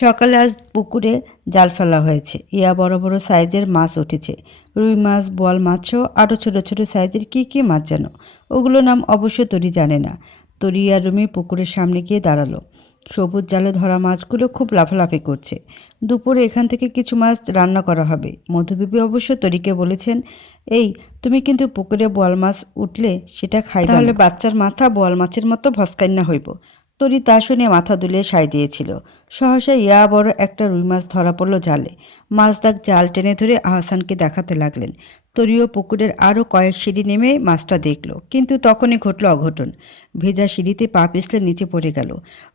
সকালে আজ পুকুরে জাল ফেলা হয়েছে। ইয়া বড় বড় সাইজের মাছ উঠেছে। রুই মাছ, বোয়াল মাছসহ আরও ছোট ছোট সাইজের কী মাছ যেন। ওগুলোর নাম অবশ্য তরি জানে না। তরি আর রুমি পুকুরের সামনে গিয়ে দাঁড়ালো। সবুজ জালে ধরা মাছগুলো খুব লাফালাফি করছে। দুপুরে এখান থেকে কিছু মাছ রান্না করা হবে। মধুবিবি অবশ্য তরিকে বলেছেন, এই তুমি কিন্তু পুকুরে বোয়াল মাছ উঠলে সেটা খাইবা তাহলে বাচ্চার মাথা বোয়াল মাছের মতো ভস্কান্না হইব। তরি তা শুনে মাথা দুলিয়ে সায় দিয়েছিল। সহসা ইয়া বড় একটা রুই মাছ ধরা পড়ল জালে। মাছদাক জাল টেনে ধরে আহসানকে দেখাতে লাগলেন। তরিও পুকুরের আরও কয়েক সিঁড়ি নেমে মাছটা দেখল, কিন্তু তখনই ঘটল অঘটন। ভেজা সিঁড়িতে পা পিছলে নিচে পড়ে গেল।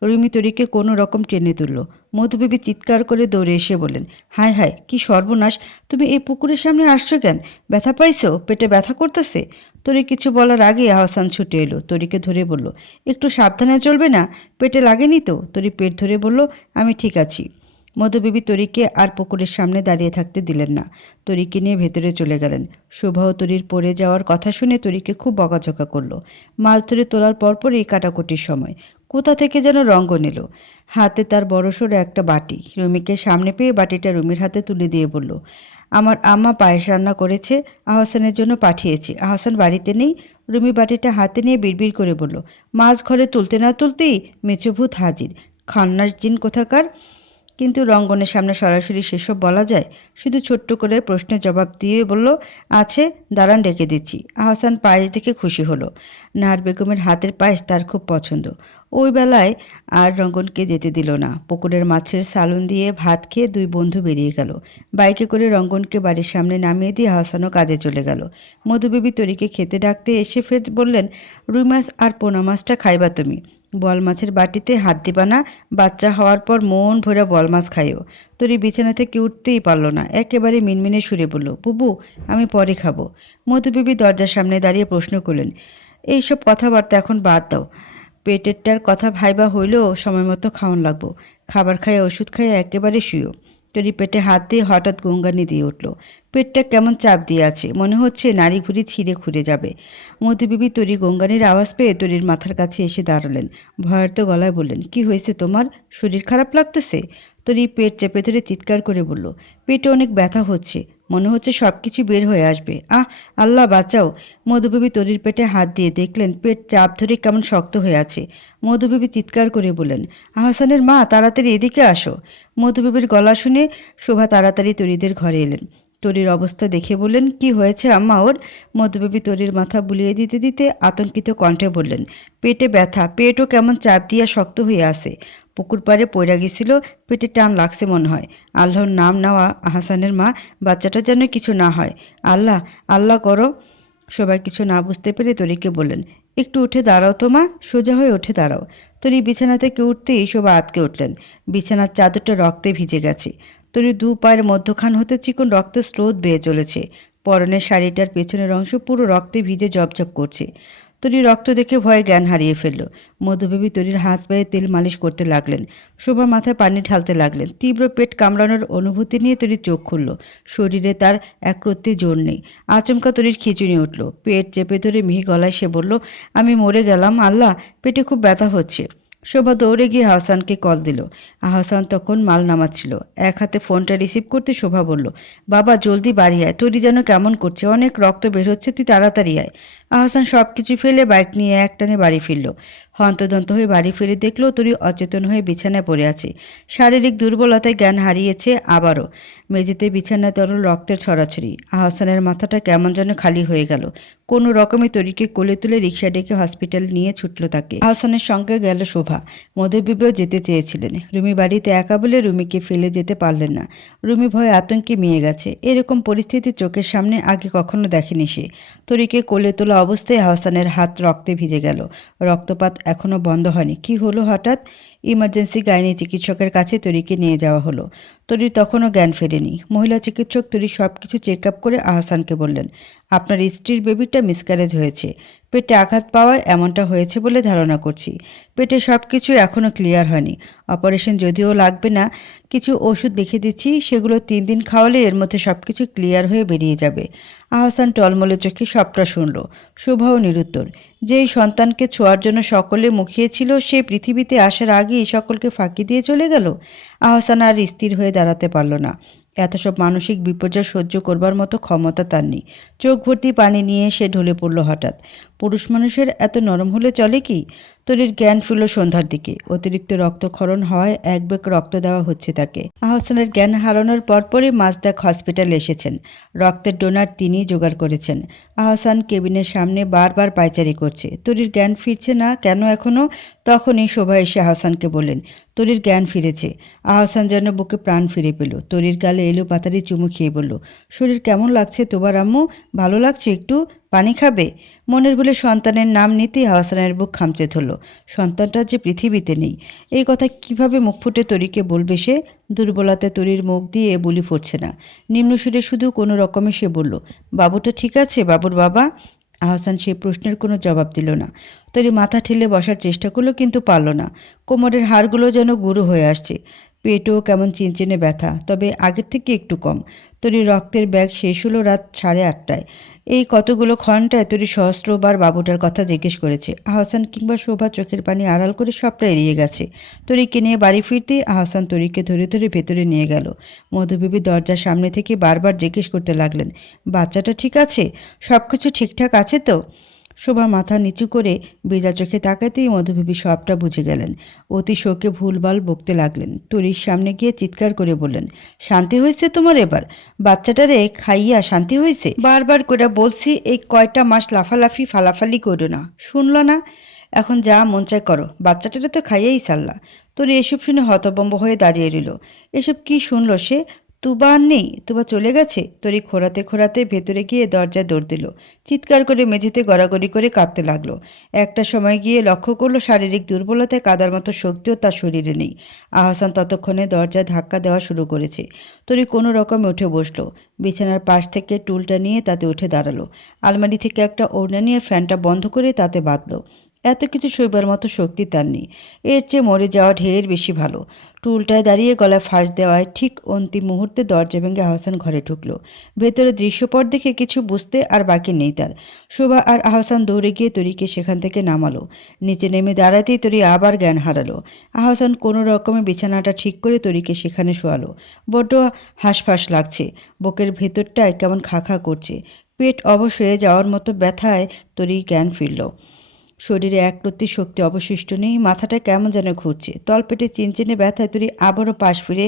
রুমি তরিকে কোনো রকম টেনে তুলল। মধুবেবী চিৎকার করে দৌড়ে এসে বললেন, হায় হায়, কি সর্বনাশ! তুমি এই পুকুরের সামনে আসছো কেন? ব্যথা পাইছো? পেটে ব্যথা করতেছে? তরি কিছু বলার আগে আহসান ছুটে এলো, তরিকে ধরে বলল, একটু সাবধানে চলবে না? পেটে লাগেনি তো? তরি পেট ধরে বলল, আমি ঠিক আছি। মধুবিবি তরিকে আর পুকুরের সামনে দাঁড়িয়ে থাকতে দিলেন না। তরিকে নিয়ে ভেতরে চলে গেলেন। শোভাও তরির পড়ে যাওয়ার কথা শুনে তরিকে খুব বকাঝকা করলো। মাছ ধরে তোলার পরপরই কাটাকুটির সময় কোথা থেকে যেন রঙ্গ নিল। হাতে তার বড়সড় একটা বাটি। রুমিকে সামনে পেয়ে বাটিটা রুমির হাতে তুলে দিয়ে বলল, আমার আম্মা পায়েস রান্না করেছে, আহসানের জন্য পাঠিয়েছি। আহসান বাড়িতে নেই। রুমি বাটিটা হাতে নিয়ে বিড়বিড় করে বলল, মাছ ঘরে তুলতে না তুলতেই মেচোভূত হাজির। খান্নাস জিন কোথাকার! কিন্তু রঙ্গনের সামনে সরাসরি সেসব বলা যায়? শুধু ছোট্ট করে প্রশ্নের জবাব দিয়ে বলল, আছে, দাঁড়ান ডেকে দিচ্ছি। আহসান পায়েস দেখে খুশি হলো। নাহার বেগমের হাতের পায়েস তার খুব পছন্দ। ওই বেলায় আর রঙ্গনকে যেতে দিল না। পুকুরের মাছের সালুন দিয়ে ভাত খেয়ে দুই বন্ধু বেরিয়ে গেল। বাইকে করে রঙ্গনকে বাড়ির সামনে নামিয়ে দিয়ে আহসানও কাজে চলে গেল। মধুবেবী তরিকে খেতে ডাকতে এসে ফের বললেন, রুই মাছ আর পোনা মাছটা খাইবা তুমি। বল মাছের বাটিতে হাত দিবা না। বাচ্চা হওয়ার পর মন ভরে বল মাছ খাইও। তরি বিছানা থেকে উঠতেই পারল না। একেবারে মিনমিনে সুরে বলল, বুবু, আমি পরে খাবো। মধুবেবী দরজার সামনে দাঁড়িয়ে প্রশ্ন করলেন, এইসব কথাবার্তা এখন বাদ দাও। পেটেরটার কথা ভাইবা হইলেও সময় মতো খাওয়ান লাগবো। খাবার খাইয়ে ওষুধ খাইয়ে একেবারে শুয়ো। তরি পেটে হাত দিয়ে হঠাৎ গঙ্গানি দিয়ে উঠল। পেটটা কেমন চাপ দিয়ে আছে, মনে হচ্ছে নাড়ি ভুড়ি ছিঁড়ে খুঁড়ে যাবে। মধুবিবি তরি গঙ্গানির আওয়াজ পেয়ে তরির মাথার কাছে এসে দাঁড়ালেন। ভয়ার্ত গলায় বললেন, কি হয়েছে তোমার? শরীর খারাপ লাগতেছে? তরি পেট চেপে ধরে চিৎকার করে বলল, পেটে অনেক ব্যথা হচ্ছে, মনে হচ্ছে সব কিছু বের হয়ে আসবে। আল্লাহ বাঁচাও! মধুবিবি তরির পেটে হাত দিয়ে দেখলেন পেট চাপ ধরে কেমন শক্ত হয়ে আছে। মধুবিবি চিৎকার করে বললেন, আহসানের মা, তাড়াতাড়ি এদিকে আসো। মধুবিবির গলা শুনে শোভা তাড়াতাড়ি তরিদের ঘরে এলেন। তরির অবস্থা দেখে বললেন, কি হয়েছে আম্মা ওর? মধুবেবী তরির মাথা বুলিয়ে দিতে দিতে আতঙ্কিত কণ্ঠে বললেন, পেটে ব্যথা, পেটও কেমন চাপ দিয়া শক্ত হয়ে আছে। পুকুর পাড়ে পইড়া গেছিল, পেটে টান লাগছে মনে হয়। আল্লাহর নাম নেওয়া আহসানের মা, বাচ্চাটা যেন কিছু না হয়। আল্লাহ, আল্লাহ করো। সবাই কিছু না বুঝতে পেরে তরিকে বললেন, একটু উঠে দাঁড়াও তো মা, সোজা হয়ে উঠে দাঁড়াও। তরি বিছানা থেকে উঠতেই শোভা আতকে উঠলেন। বিছানার চাদরটা রক্তে ভিজে গেছে। তরি দু পায়ের মধ্যখান হতে চিকন রক্তের স্রোত বেয়ে চলেছে। পরনের শাড়িটার পেছনের অংশ পুরো রক্তে ভিজে জবজব করছে। তরি রক্ত দেখে ভয়ে জ্ঞান হারিয়ে ফেলল। মধুবেবী তরির হাত পায়ে তেল মালিশ করতে লাগলেন। শোভা মাথায় পানি ঢালতে লাগলেন। তীব্র পেট কামড়ানোর অনুভূতি নিয়ে তরি চোখ খুলল। শরীরে তার একরত্তি জোর নেই। আচমকা তরির খিঁচুনি উঠল। পেট চেপে ধরে মিহি গলায় সে বলল, আমি মরে গেলাম আল্লাহ, পেটে খুব ব্যথা হচ্ছে। শোভা দৌড়ে গিয়ে আহসানকে কল দিল। আহসান তখন মাল নামাচ্ছিল। এক হাতে ফোনটা রিসিভ করতে শোভা বলল, বাবা জলদি বাড়ি আয়, তরি যেন কেমন করছে, অনেক রক্ত বের হচ্ছে, তুই তাড়াতাড়ি আয়। আহসান সব কিছু ফেলে বাইক নিয়ে একটানে বাড়ি ফিরল। হন্তদন্ত হয়ে বাড়ি ফিরে দেখলো তরি অচেতন হয়ে বিছানায় পড়ে আছে। শারীরিক দুর্বলতায় জ্ঞান হারিয়েছে আবারও। মেঝেতে বিছানায় তরল রক্তের ছড়াছড়ি। আহসানের মাথাটা কেমন যেন খালি হয়ে গেল। কোনো রকমে তরিকে কোলে তুলে রিক্সা ডেকে হসপিটাল নিয়ে ছুটল তাকে। আহসানের সঙ্গে গেল শোভা। মধুবিবেও যেতে চেয়েছিলেন। রুমি বাড়িতে একা বলে রুমিকে ফেলে যেতে পারলেন না। রুমি ভয়ে আতঙ্কে মিয়ে গেছে। এরকম পরিস্থিতি চোখের সামনে আগে কখনো দেখেনি সে। তরিকে কোলে তোলা অবস্থায় আহসানের হাত রক্তে ভিজে গেল। রক্তপাত এখনও বন্ধ হয়নি। কি হলো হঠাৎ? ইমার্জেন্সি গাইনি চিকিৎসকের কাছে তরিকে নিয়ে যাওয়া হলো। তরির তখনও জ্ঞান ফেরেনি। মহিলা চিকিৎসক তরির সব কিছু চেক আপ করে আহসানকে বললেন, আপনার স্ত্রীর বেবিটা মিসক্যারেজ হয়েছে। পেটে আঘাত পাওয়ায় এমনটা হয়েছে বলে ধারণা করছি। পেটে সব কিছু এখনও ক্লিয়ার হয়নি। অপারেশন যদিও লাগবে না, কিছু ওষুধ লিখে দিচ্ছি, সেগুলো 3 দিন খাওয়ালে এর মধ্যে সব কিছু ক্লিয়ার হয়ে বেরিয়ে যাবে। আহসান টলমলে চোখে সবটা শুনল। শোভাও নিরুত্তর। যেই সন্তানকে ছোঁয়ার জন্য সকলে মুখিয়েছিল, সে পৃথিবীতে আসার আগেই সকলকে ফাঁকি দিয়ে চলে গেল। আহসান আর স্থির হয়ে দাঁড়াতে পারল না। এত সব মানসিক বিপর্যয় সহ্য করবার মতো ক্ষমতা তার নেই। চোখ ভর্তি পানি নিয়ে সে ঢলে পড়ল হঠাৎ। পুরুষ মানুষের এত নরম হলে চলে কি? তরির জ্ঞান ফিরল সন্ধ্যার দিকে। অতিরিক্ত রক্তক্ষরণ হওয়ায় এক বেগ রক্ত দেওয়া হচ্ছে তাকে। আহসানের জ্ঞান হারানোর পরপরই মাসদাক হসপিটালে এসেছেন। রক্তের ডোনার তিনিই জোগাড় করেছেন। আহসান কেবিনের সামনে বারবার পায়চারি করছে। তরির জ্ঞান ফিরছে না কেন এখনও? তখনই শোভা এসে আহসানকে বললেন, তরির জ্ঞান ফিরেছে। আহসান যেন বুকে প্রাণ ফিরে পেল। তরির গালে এলো পাতারি চুমু খেয়ে বলল, শরীর কেমন লাগছে তোমার আম্মু? ভালো লাগছে একটু? পানি খাবে? মনের ভুলে সন্তানের নাম নিতেই আহসানের বুক খামচে ধরল। সন্তানটা যে পৃথিবীতে নেই, এই কথা কিভাবে মুখ ফুটে তরিকে বলবে সে? দুর্বলতা তরির মুখ দিয়ে বুলি ফুটছে না। নিম্নসুরে শুধু কোনো রকমে সে বলল, বাবুটা ঠিক আছে? বাবুর বাবা? আহসান সে প্রশ্নের কোনো জবাব দিল না। তরি মাথা ঠেলে বসার চেষ্টা করলো, কিন্তু পারল না। কোমরের হাড়গুলো যেন গুঁড়ো হয়ে আসছে। পেটও কেমন চিনচিনে ব্যথা, তবে আগের থেকে একটু কম। তরি রক্তের ব্যাগ শেষ হলো রাত 8:30টায়। এই কতগুলো ঘন্টায় তরি সহস্রবার বাবুটার কথা জিজ্ঞেস করেছে। আহসান কিংবা শোভা চোখের পানি আড়াল করে সবটা এড়িয়ে গেছে। তরিকে নিয়ে বাড়ি ফিরতেই আহসান তরিকে ধরে ধরে ভেতরে নিয়ে গেল। মধুবিবি দরজার সামনে থেকে বারবার জিজ্ঞেস করতে লাগলেন, বাচ্চাটা ঠিক আছে? সব কিছু ঠিকঠাক আছে তো? শোভা মাথা নিচু করে বেজা চোখে তাকাতেই মধুবিবি সবটা বুঝে গেলেন। অতি শোকে ভুলভাল বকতে লাগলেন। তরির সামনে গিয়ে চিৎকার করে বললেন, শান্তি হয়েছে তোমার এবার? বাচ্চাটারে খাইয়া শান্তি হয়েছে? বারবার করে বলছি এই কয়টা মাস লাফালাফি ফালাফালি করো না, শুনল না? এখন যা মন চায় করো, বাচ্চাটারে তো খাইয়াই সারলা। তরি এসব শুনে হতভম্ব হয়ে দাঁড়িয়ে রইল। এসব কি শুনল সে? তুবা আর নেই? তুবা চলে গেছে? তরি খোঁড়াতে খোঁড়াতে ভেতরে গিয়ে দরজায় দৌড় দিল। চিৎকার করে মেঝেতে গড়াগড়ি করে কাঁদতে লাগলো। একটা সময় গিয়ে লক্ষ্য করলো শারীরিক দুর্বলতায় কাদার মতো শক্তিও তার শরীরে নেই। আহসান ততক্ষণে দরজায় ধাক্কা দেওয়া শুরু করেছে। তরি কোনো রকমে উঠে বসলো। বিছানার পাশ থেকে টুলটা নিয়ে তাতে উঠে দাঁড়ালো। আলমারি থেকে একটা ওড়না নিয়ে ফ্যানটা বন্ধ করে তাতে বাঁধলো। এত কিছু সইবার মতো শক্তি তার নেই। এর চেয়ে মরে যাওয়া ঢের বেশি ভালো। টুলটায় দাঁড়িয়ে গলায় ফাঁস দেওয়ায় ঠিক অন্তিম মুহূর্তে দরজা ভেঙে আহসান ঘরে ঢুকলো। ভেতরে দৃশ্যপট দেখে কিছু বুঝতে আর বাকি নেই তার। শোভা আর আহসান দৌড়ে গিয়ে তরিকে সেখান থেকে নামালো। নিচে নেমে দাঁড়াতেই তরি আবার জ্ঞান হারালো। আহসান কোনো রকমে বিছানাটা ঠিক করে তরিকে সেখানে শোয়ালো। বড্ড হাঁসফাঁস লাগছে। বুকের ভেতরটায় কেমন খা খা করছে। পেট অবশ হয়ে যাওয়ার মতো ব্যথায় তরি জ্ঞান ফিরল। শরীরে একরত্তি শক্তি অবশিষ্ট নেই। মাথাটা কেমন যেন ঘুরছে। তলপেটে চিনচিনে ব্যথায় তরি আবারও পাশ ফিরে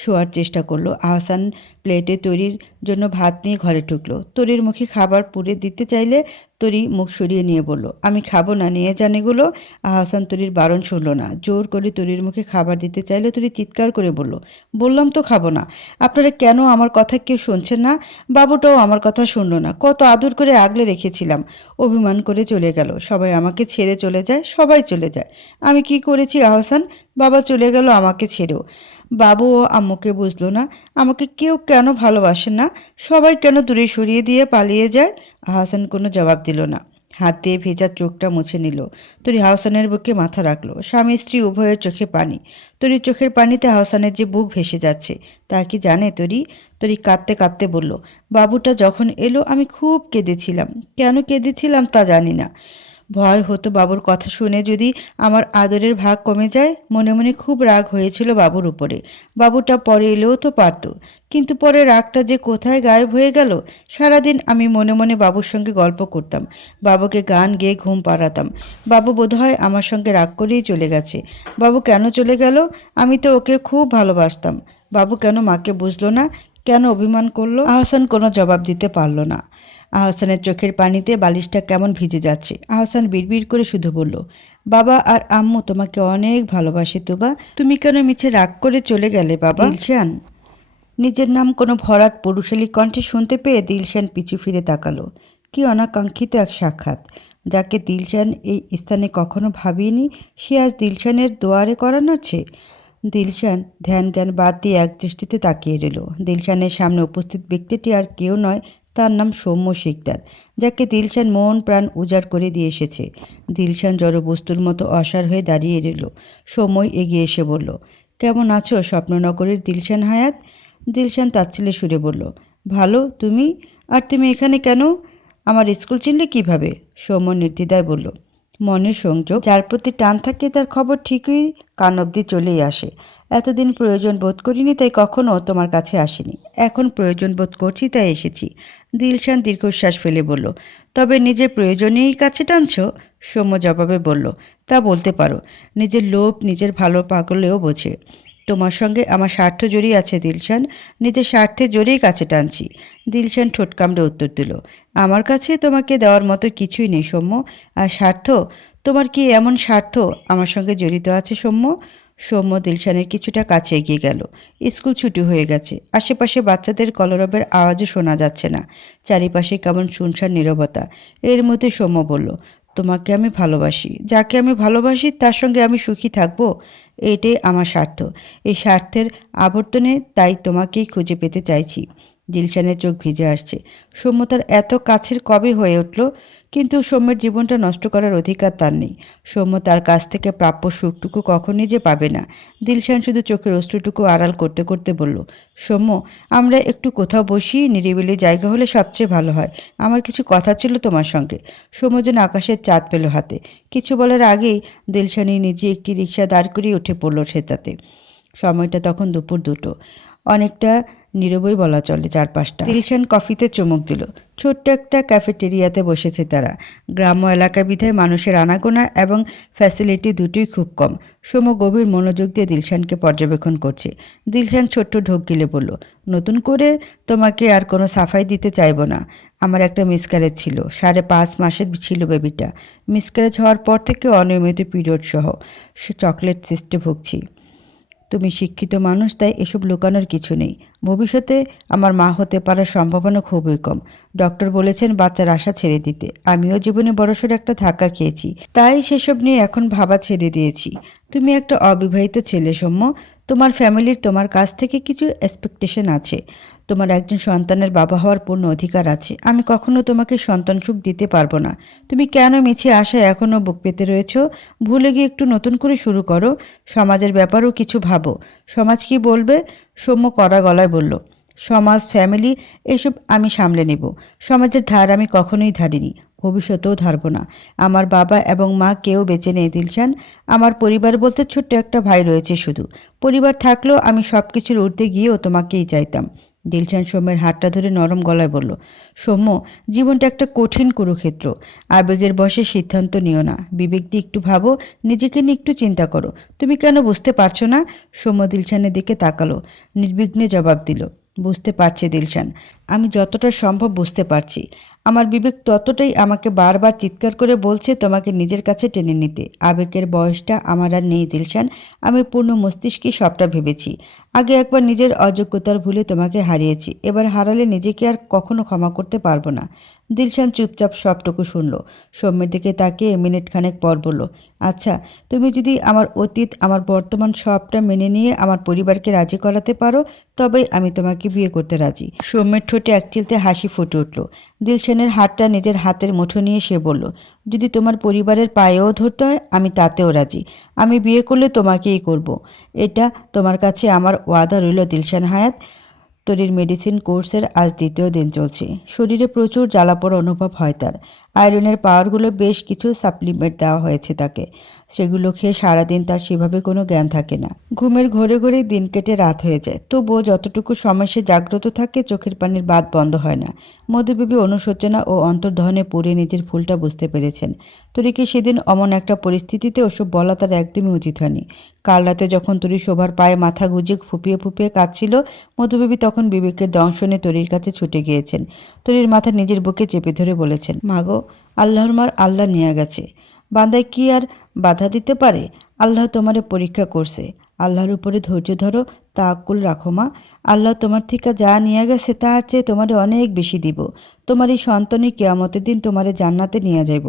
শোয়ার চেষ্টা করলো। আহসান প্লেটে তরির জন্য ভাত নিয়ে ঘরে ঢুকলো। তরির মুখে খাবার পুড়ে দিতে চাইলে তরি মুখ সরিয়ে নিয়ে বলল, আমি খাবো না, নিয়ে যান এগুলো। আহসান তরির বারণ শুনল না। জোর করে তরির মুখে খাবার দিতে চাইলে তরি চিৎকার করে বলল, বললাম তো খাবো না। আপনারা কেন আমার কথা কেউ শুনছেন না? বাবুটাও আমার কথা শুনল না। কত আদর করে আগলে রেখেছিলাম, অভিমান করে চলে গেল। সবাই আমাকে ছেড়ে চলে যায়, সবাই চলে যায়। আমি কি করেছি আহসান? বাবা চলে গেল আমাকে ছেড়েও। বাবুও আম্মুকে বুঝলো না। আমাকে কেউ কেন ভালোবাসে না? সবাই কেন দূরে সরিয়ে দিয়ে পালিয়ে যায়? আহসান কোনো জবাব দিল না। হাত দিয়ে ভেজা চোখটা মুছে নিল। তরি আহসানের বুকে মাথা রাখলো। স্বামী স্ত্রী উভয়ের চোখে পানি। তরির চোখের পানিতে আহসানের যে বুক ভেসে যাচ্ছে তা কি জানে তরি? তরি কাঁদতে কাঁদতে বলল, বাবুটা যখন এলো আমি খুব কেঁদেছিলাম। কেন কেঁদেছিলাম তা জানি না। ভয় হতো বাবুর কথা শুনে যদি আমার আদরের ভাগ কমে যায়। মনে মনে খুব রাগ হয়েছিল বাবুর উপরে। বাবুটা পরে এলেও তো পারত। কিন্তু পরে রাগটা যে কোথায় গায়েব হয়ে গেল। সারাদিন আমি মনে মনে বাবুর সঙ্গে গল্প করতাম, বাবুকে গান গেয়ে ঘুম পাড়াতাম। বাবু বোধহয় আমার সঙ্গে রাগ করেই চলে গেছে। বাবু কেন চলে গেল? আমি তো ওকে খুব ভালোবাসতাম। বাবু কেন মাকে বুঝলো না? কেন অভিমান করলো? আহসান কোনো জবাব দিতে পারল না। আহসানের চোখের পানিতে বালিশটা কেমন ভিজে যাচ্ছে। আহসান বিড়বিড় করে শুধু বলল, বাবা আর আম্মু তোমাকে অনেক ভালোবাসে তুবা। তুমি কেন মিছে রাগ করে চলে গেলে বাবা? দিলশান নিজের নাম কোনো ভরাট পুরুষালী কণ্ঠে শুনতে পেয়ে দিলশান পিছু ফিরে তাকালো। কি অনাকাঙ্ক্ষিত এক সাক্ষাৎ! যাকে দিলশান এই স্থানে কখনো ভাবিনি, সে আজ দিলশানের দুয়ারে করা নাড়ছে। দিলশান ধ্যান জ্ঞান বাদ দিয়ে এক দৃষ্টিতে তাকিয়ে রইল। দিলশানের সামনে উপস্থিত ব্যক্তিটি আর কেউ নয়, তার নাম সৌম্য শিকদার, যাকে দিলশান মন প্রাণ উজাড় করে দিয়ে এসেছে। দিলশান জড়বস্তুর মতো অসাড় হয়ে দাঁড়িয়ে রইল। সৌম্যই এগিয়ে এসে বলল, কেমন আছো স্বপ্ননগরের দিলশান হায়াত? দিলশান তাচ্ছিল্যে সুরে বলল, ভালো। তুমি? আর তুমি এখানে কেন? আমার স্কুল চিনলে কিভাবে? সৌম্য নির্দ্বিধায় বলল। মনের সংযোগ, যার প্রতি টান থাকে তার খবর ঠিকই কান অবধি চলেই আসে। এতদিন প্রয়োজন বোধ করিনি তাই কখনো তোমার কাছে আসিনি, এখন প্রয়োজন বোধ করছি তাই এসেছি। দিলশান দীর্ঘশ্বাস ফেলে বলল। তবে নিজের প্রয়োজনেই কাছে টানছো? সৌম্য জবাবে বলল। তা বলতে পারো। নিজের লোভ নিজের ভালো পাগলেও বোঝে। তোমার সঙ্গে আমার স্বার্থ জড়িয়ে আছে দিলশান, নিজের স্বার্থে জড়িয়েই কাছে টানছি। দিলশান ঠোঁট কামড়ে উত্তর দিল। আমার কাছে তোমাকে দেওয়ার মতো কিছুই নেই সৌম্য। আর স্বার্থ, তোমার কি এমন স্বার্থ আমার সঙ্গে জড়িত আছে সৌম্য? সৌম্য দিলশানের কিছুটা কাছে এগিয়ে গেল। স্কুল ছুটি হয়ে গেছে, আশেপাশে বাচ্চাদের কলরবের আওয়াজও শোনা যাচ্ছে না। চারিপাশে কেমন শুনশান নীরবতা। এর মধ্যে সৌম্য বলল, তোমাকে আমি ভালোবাসি, যাকে আমি ভালোবাসি তার সঙ্গে আমি সুখী থাকবো, এটাই আমার স্বার্থ। এই স্বার্থের আবর্তনে তাই তোমাকেই খুঁজে পেতে চাইছি। দিলশানের চোখ ভিজে আসছে। সৌম্য তার এত কাছের কবে হয়ে উঠল? কিন্তু সৌম্যের জীবনটা নষ্ট করার অধিকার তার নেই। সৌম্য তার কাছ থেকে প্রাপ্য সুখটুকু কখনই যে পাবে না। দিলশান শুধু চোখের অশ্রুটুকু আড়াল করতে করতে বলল, সৌম্য, আমরা একটু কোথাও বসি, নিরিবিলি জায়গা হলে সবচেয়ে ভালো হয়। আমার কিছু কথা ছিল তোমার সঙ্গে। সৌম্য যেন আকাশের চাঁদ পেল হাতে। কিছু বলার আগেই দিলশানি নিজে একটি রিকশা দাঁড় করিয়ে উঠে পড়ল সেটাতে। সময়টা তখন দুপুর 2টো। অনেকটা নীরবই বলা চলে চারপাশটা। দিলশান কফিতে চুমুক দিল। ছোট্ট একটা ক্যাফেটেরিয়াতে বসেছে তারা। গ্রাম্য এলাকা বিধায় মানুষের আনাগোনা এবং ফ্যাসিলিটি দুটোই খুব কম। সৌম্য গভীর মনোযোগ দিয়ে দিলশানকে পর্যবেক্ষণ করছে। দিলশান ছোট্ট ঢোক গিলে বলল, নতুন করে তোমাকে আর কোনো সাফাই দিতে চাইবো না। আমার একটা মিসক্যারেজ ছিল, 5.5 মাসের ছিল বেবিটা। মিসক্যারেজ হওয়ার পর থেকে অনিয়মিত পিরিয়ড সহ চকলেট সিস্টে ভুগছি। তুমি শিক্ষিত মানুষ, তাই এসব লুকানোর কিছু নেই। ভবিষ্যতে আমার মা হতে পারার সম্ভাবনা খুবই কম। ডক্টর বলেছেন বাচ্চার আশা ছেড়ে দিতে। আমিও জীবনে বড়সড় একটা ধাক্কা খেয়েছি, তাই সেসব নিয়ে এখন ভাবা ছেড়ে দিয়েছি। তুমি একটা অবিবাহিত ছেলে সৌম্য, তোমার ফ্যামিলির তোমার কাছ থেকে কিছু এক্সপেকটেশন আছে। তোমার একজন সন্তানের বাবা হওয়ার পূর্ণ অধিকার আছে। আমি কখনো তোমাকে সন্তান সুখ দিতে পারবো না। তুমি কেন মিছে আশায় এখনও বুক পেতে রয়েছ? ভুলে গিয়ে একটু নতুন করে শুরু করো। সমাজের ব্যাপারেও কিছু ভাবো। সমাজ কি বলবে? সৌম্য কড়া গলায় বলল, সমাজ, ফ্যামিলি, এসব আমি সামলে নেব। সমাজের ধার আমি কখনোই ধারিনি, ভবিষ্যতেও ধারব না। আমার বাবা এবং মা কেউ বেঁচে নেই দিলশান। আমার পরিবার বলতে ছোট্ট একটা ভাই রয়েছে শুধু। পরিবার থাকলেও আমি সব কিছুর ঊর্ধ্বে গিয়েও তোমাকেই চাইতাম। দিলশান সৌম্যের হাতটা ধরে নরম গলায় বলল, সৌম্য, জীবনটা একটা কঠিন কুরুক্ষেত্র। আবেগের বশে সিদ্ধান্ত নিও না। বিবেক দিয়ে একটু ভাবো, নিজেকে নিয়ে একটু চিন্তা করো। তুমি কেন বুঝতে পারছো না? সৌম্য দিলশানের দিকে তাকালো, নির্বিঘ্নে জবাব দিল, বুঝতে পারছি দিলশান, আমি যতটা সম্ভব বুঝতে পারছি। আমার বিবেক ততটাই আমাকে বারবার চিৎকার করে বলছে তোমাকে নিজের কাছে টেনে নিতে। আবেগের বয়সটা আমার আর নেই দিলশান। আমি পূর্ণ মস্তিষ্কে সবটা ভেবেছি। আগে একবার নিজের অযোগ্যতার ভুলে তোমাকে হারিয়েছি, এবার হারালে নিজেকে আর কখনো ক্ষমা করতে পারবো না। দিলশান চুপচাপ সবটুকু শুনল। সৌম্যের দিকে তাকিয়ে মিনিট খানেক পর বলল, আচ্ছা, তুমি যদি আমার অতীত, আমার বর্তমান সবটা মেনে নিয়ে আমার পরিবারকে রাজি করাতে পারো, তবেই আমি তোমাকে বিয়ে করতে রাজি। সৌম্যের ঠোঁটে একচিলতে হাসি ফুটে উঠল। দিলশানের হাতটা নিজের হাতের মুঠো নিয়ে সে বলল, যদি তোমার পরিবারের পায়েও ধরতে হয় আমি তাতেও রাজি। আমি বিয়ে করলে তোমাকেই করব। এটা তোমার কাছে আমার ওয়াদা রইল দিলশান হায়াত। তরির মেডিসিন কোর্সের আজ 2য় দিন চলছে। শরীরে প্রচুর জ্বালাপোড়া অনুভব হয় তার। আয়রনের পাওয়ারগুলো বেশ কিছু সাপ্লিমেন্ট দেওয়া হয়েছে তাকে। সেগুলো খেয়ে সারাদিন তার সেভাবে কোনো জ্ঞান থাকে না। ঘুমের ঘোরে ঘোরে দিন কেটে রাত হয়ে যায়। তবুও যতটুকু সময় সে জাগ্রত থাকে চোখের পানির বাঁধ বন্ধ হয় না। মধুবেবী অনুশোচনা ও অন্তর্দহনে পড়ে নিজের ভুলটা বুঝতে পেরেছেন। তরিকে সেদিন অমন একটা পরিস্থিতিতে ওসব বলা তার একদমই উচিত হয়নি। কাল রাতে যখন তরি শোভার পায়ে মাথা গুজে ফুপিয়ে ফুপিয়ে কাঁদছিল, মধুবেবী তখন বিবেকের দংশনে তরির কাছে ছুটে গিয়েছেন। তরির মাথা নিজের বুকে চেপে ধরে বলেছেন, মাগো, আল্লাহর মার আল্লাহ নিয়ে গেছে। বান্দায় কি আর বাধা দিতে পারে? আল্লাহ তোমারে পরীক্ষা করছে। আল্লাহর উপরে ধৈর্য ধরো, তাওয়াক্কুল রাখো মা। আল্লাহ তোমার থেকে যা নিয়ে গেছে তার চেয়ে তোমারে অনেক বেশি দিব। তোমার এই সন্তানই কিয়ামতের দিন তোমারে জান্নাতে নিয়ে যাইব।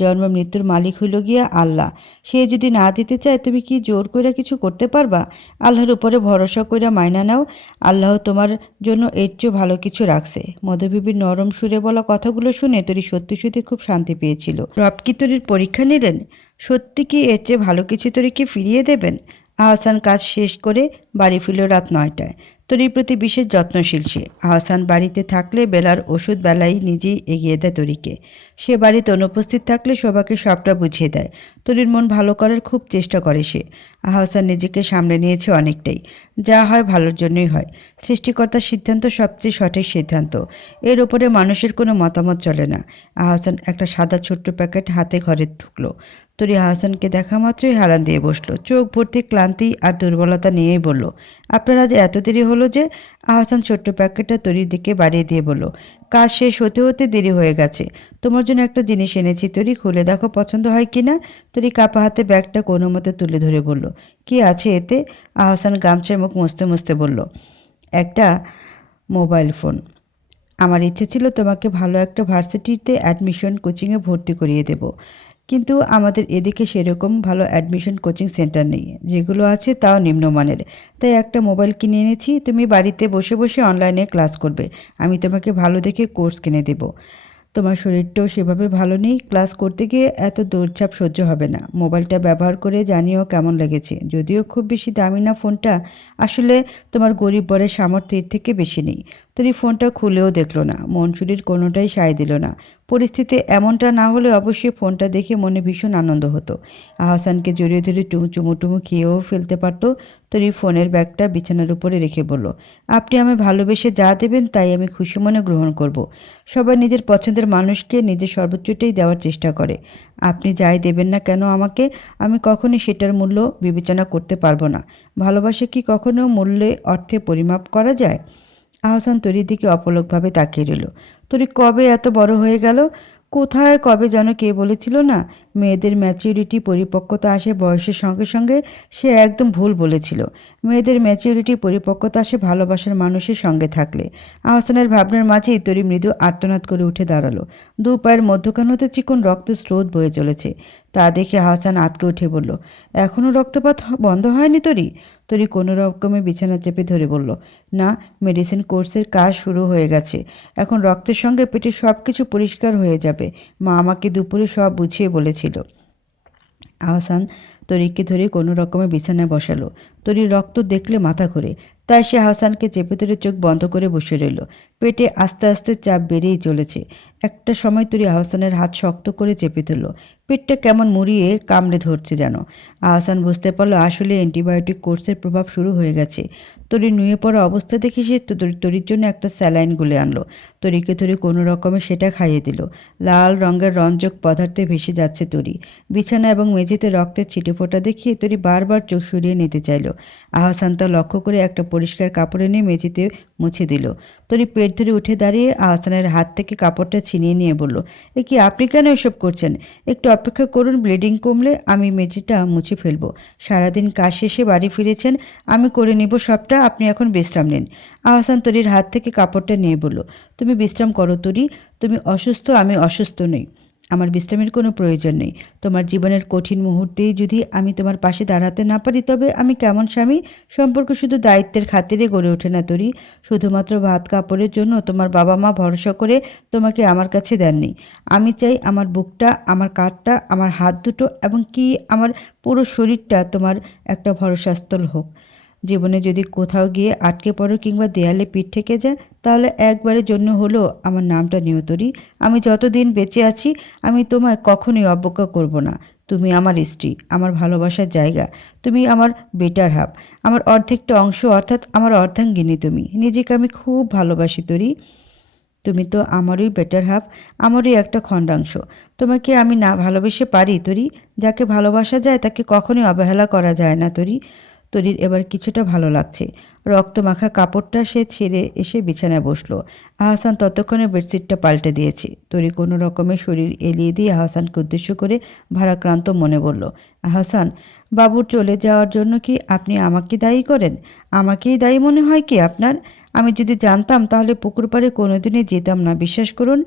জন্ম মৃত্যুর মালিক হইল গিয়া আল্লাহ। সে যদি না দিতে চায় তুমি কি জোর কইরা কিছু করতে পারবা? আল্লাহর উপরে ভরসা কইরা মাইনা নাও। আল্লাহ তোমার জন্য এর চেয়েও ভালো কিছু রাখছে। মধুবিবির নরম সুরে বলা কথাগুলো শুনে তরি সত্যি সত্যি খুব শান্তি পেয়েছিল। রব কি তরির পরীক্ষা নিলেন? সত্যি কি এর চেয়ে ভালো কিছু তরিকে ফিরিয়ে দেবেন? আহসান কাজ শেষ করে বাড়ি ফিরল রাত 9টায়। তরির প্রতি বিশেষ যত্নশীল সে। আহসান বাড়িতে থাকলে বেলার ওষুধ বেলাই নিজেই এগিয়ে দেয় তরিকে। সে বাড়িতে অনুপস্থিত থাকলে শোভাকে সবটা বুঝিয়ে দেয়। তরির মন ভালো করার খুব চেষ্টা করে সে। আহসান নিজেকে সামলে নিয়েছে অনেকটাই। যা হয় ভালোর জন্যই হয়। সৃষ্টিকর্তার সিদ্ধান্ত সবচেয়ে সঠিক সিদ্ধান্ত। এর ওপরে মানুষের কোনো মতামত চলে না। আহসান একটা সাদা ছোট্ট প্যাকেট হাতে ঘরে ঢুকলো। তরি আহসানকে দেখা মাত্রই হেলান দিয়ে বসলো। চোখ ভর্তি ক্লান্তি আর দুর্বলতা নিয়েই বলল, আপনার আজ এত দেরি হলো যে? আহসান ছোট্ট প্যাকেটটা তরির দিকে বাড়িয়ে দিয়ে বলল, কাজ শেষ হতে হতে দেরি হয়ে গেছে। তোমার জন্য একটা জিনিস এনেছি তরি, খুলে দেখো পছন্দ হয় কি না। তরি কাপা হাতে ব্যাগটা কোনো মতে তুলে ধরে বলল, কি আছে এতে? আহসান গামছায় মুখ মুছতে মুছতে বলল, একটা মোবাইল ফোন। আমার ইচ্ছে ছিল তোমাকে ভালো একটা ভার্সিটিতে অ্যাডমিশন কোচিংয়ে ভর্তি করিয়ে দেব, কিন্তু আমাদের এদিকে সেরকম ভালো অ্যাডমিশন কোচিং সেন্টার নেই। যেগুলো আছে তাও নিম্নমানের। তাই একটা মোবাইল কিনে এনেছি। তুমি বাড়িতে বসে বসে অনলাইনে ক্লাস করবে। আমি তোমাকে ভালো দেখে কোর্স কিনে দেব। তোমার শরীরটাও সেভাবে ভালো নেই। ক্লাস করতে গিয়ে এত দৌড়ঝাঁপ সহ্য হবে না। মোবাইলটা ব্যবহার করে জানিও কেমন লেগেছে। যদিও খুব বেশি দামি না ফোনটা, আসলে তোমার গরিব বরের সামর্থ্যের থেকে বেশি নেই। তুমি ফোনটা খুলেও দেখলো না। মন শরীর কোনোটাই সায় দিল না। পরিস্থিতি এমনটা না হলে অবশ্যই ফোনটা দেখে মনে ভীষণ আনন্দ হতো। আহসানকে জড়িয়ে ধরে চুমু খেয়েও ফেলতে পারতো। তরি ফোনের ব্যাগটা বিছানার উপরে রেখে বলল, আপনি আমায় ভালোবেসে যা দেবেন তাই আমি খুশি মনে গ্রহণ করব। সবাই নিজের পছন্দের মানুষকে নিজের সর্বোচ্চটাই দেওয়ার চেষ্টা করে। আপনি যাই দেবেন না কেন আমাকে, আমি কখনোই সেটার মূল্য বিবেচনা করতে পারবো না। ভালোবাসা কি কখনো মূল্যে অর্থে পরিমাপ করা যায়? আহসান তরির দিকে অপলকভাবে তাকিয়ে রইল। তরি কবে এত বড় হয়ে গেল? কোথায় কবে যেন কে বলেছিল না, মেয়েদের ম্যাচিউরিটি পরিপক্কতা আসে বয়সের সঙ্গে সঙ্গে? সে একদম ভুল বলেছিল। মেয়েদের ম্যাচিউরিটি পরিপক্কতা আসে ভালোবাসার মানুষের সঙ্গে থাকলে। আহসানের ভাবনার মাঝেই তরি মৃদু আর্তনাদ করে উঠে দাঁড়ালো। দু পায়ের মধ্যখান হতে চিকন রক্তের স্রোত বয়ে চলেছে। তা দেখে আহসান আঁতকে উঠে বলল, এখনও রক্তপাত বন্ধ হয়নি তরি? তরি কোনো রকমে বিছানা চেপে ধরে বলল, না, মেডিসিন কোর্সের কাজ শুরু হয়ে গেছে। এখন রক্তের সঙ্গে পেটের সব কিছু পরিষ্কার হয়ে যাবে। মা আমাকে দুপুরে সব বুঝিয়ে বলেছিল। আহসান তরিকে ধরে কোনো রকমে বিছানায় বসালো। তরির রক্ত দেখলে মাথা ঘোরে। তাই সে আহসানকে চেপে ধরে চোখ বন্ধ করে বসে রইল। পেটে আস্তে আস্তে চাপ বেড়েই চলেছে। একটা সময় তরি আহসানের হাত শক্ত করে চেপে ধরল। পেটটা কেমন মুড়িয়ে কামড়ে ধরছে যেন। আহসান বুঝতে পারলো আসলে অ্যান্টিবায়োটিক কোর্সের প্রভাব শুরু হয়ে গেছে। তরির নুয়ে পড়া অবস্থা দেখে সে তরির জন্য একটা স্যালাইন গুলে আনলো। তরিকে ধরে কোনো রকমে সেটা খাইয়ে দিল। লাল রঙের রঞ্জক পদার্থে ভেসে যাচ্ছে তরি। বিছানা এবং মেঝেতে রক্তের ছিটেফোঁটা দেখিয়ে তরি বারবার চোখ সরিয়ে নিতে চাইল। আহসান তা লক্ষ্য করে একটা পরিষ্কার কাপড় এনে মেঝেতে মুছে দিল। তরি পেট ধরে উঠে দাঁড়িয়ে আহসানের হাত থেকে কাপড়টা ছিনিয়ে নিয়ে বলল, এ কি, আপনি কেন এসব করছেন? একটু অপেক্ষা করুন, ব্লিডিং কমলে আমি মেঝেটা মুছে ফেলবো। সারাদিন কাজ শেষে বাড়ি ফিরেছেন, আমি করে নিব সবটা, আপনি এখন বিশ্রাম নিন। আহসান তরির হাত থেকে কাপড়টা নিয়ে বলল, তুমি বিশ্রাম করো তরি। তুমি অসুস্থ, আমি অসুস্থ নই। আমার বিশ্রামের কোনো প্রয়োজন নেই। তোমার জীবনের কঠিন মুহূর্তেই যদি আমি তোমার পাশে দাঁড়াতে না পারি তবে আমি কেমন স্বামী? সম্পর্ক শুধু দায়িত্বের খাতিরে গড়ে ওঠে না তরি। শুধুমাত্র ভাত কাপড়ের জন্য তোমার বাবা মা ভরসা করে তোমাকে আমার কাছে দেননি। আমি চাই আমার বুকটা, আমার কাঁধটা, আমার হাত দুটো এবং কি আমার পুরো শরীরটা তোমার একটা ভরসাস্থল হোক। জীবনে যদি কোথাও গিয়ে আটকে পড়ো কিংবা দেয়ালে পিঠ ঠেকে যায়, তাহলে একবারের জন্য হলেও আমার নামটা নিও তরি। আমি যতদিন বেঁচে আছি আমি তোমায় কখনোই অবজ্ঞা করব না। তুমি আমার স্ত্রী, আমার ভালোবাসার জায়গা। তুমি আমার বেটার হাফ, আমার অর্ধেকটা অংশ, অর্থাৎ আমার অর্ধাঙ্গিনী তুমি। নিজেকে আমি খুব ভালোবাসি তরি। তুমি তো আমারই বেটার হাফ, আমারই একটা খণ্ডাংশ। তোমাকে আমি না ভালোবেসে পারি তরি? যাকে ভালোবাসা যায় তাকে কখনোই অবহেলা করা যায় না তরি। তরির এবার কিছুটা ভালো লাগছে। রক্তমাখা কাপড়টা সে ছেড়ে এসে বিছানায় বসলো। আহসান ততক্ষণে বেডশিটটা পাল্টে দিয়েছে। তরি কোনো রকমের শরীর এলিয়ে দিয়ে আহসানকে উদ্দেশ্য করে ভারাক্রান্ত মনে বলল, আহসান, বাবুর চলে যাওয়ার জন্য কি আপনি আমাকে দায়ী করেন? আমাকেই দায়ী মনে হয় কি আপনার? আমি যদি জানতাম তাহলে পুকুর পাড়ে কোনোদিনই যেতাম না, বিশ্বাস করুন।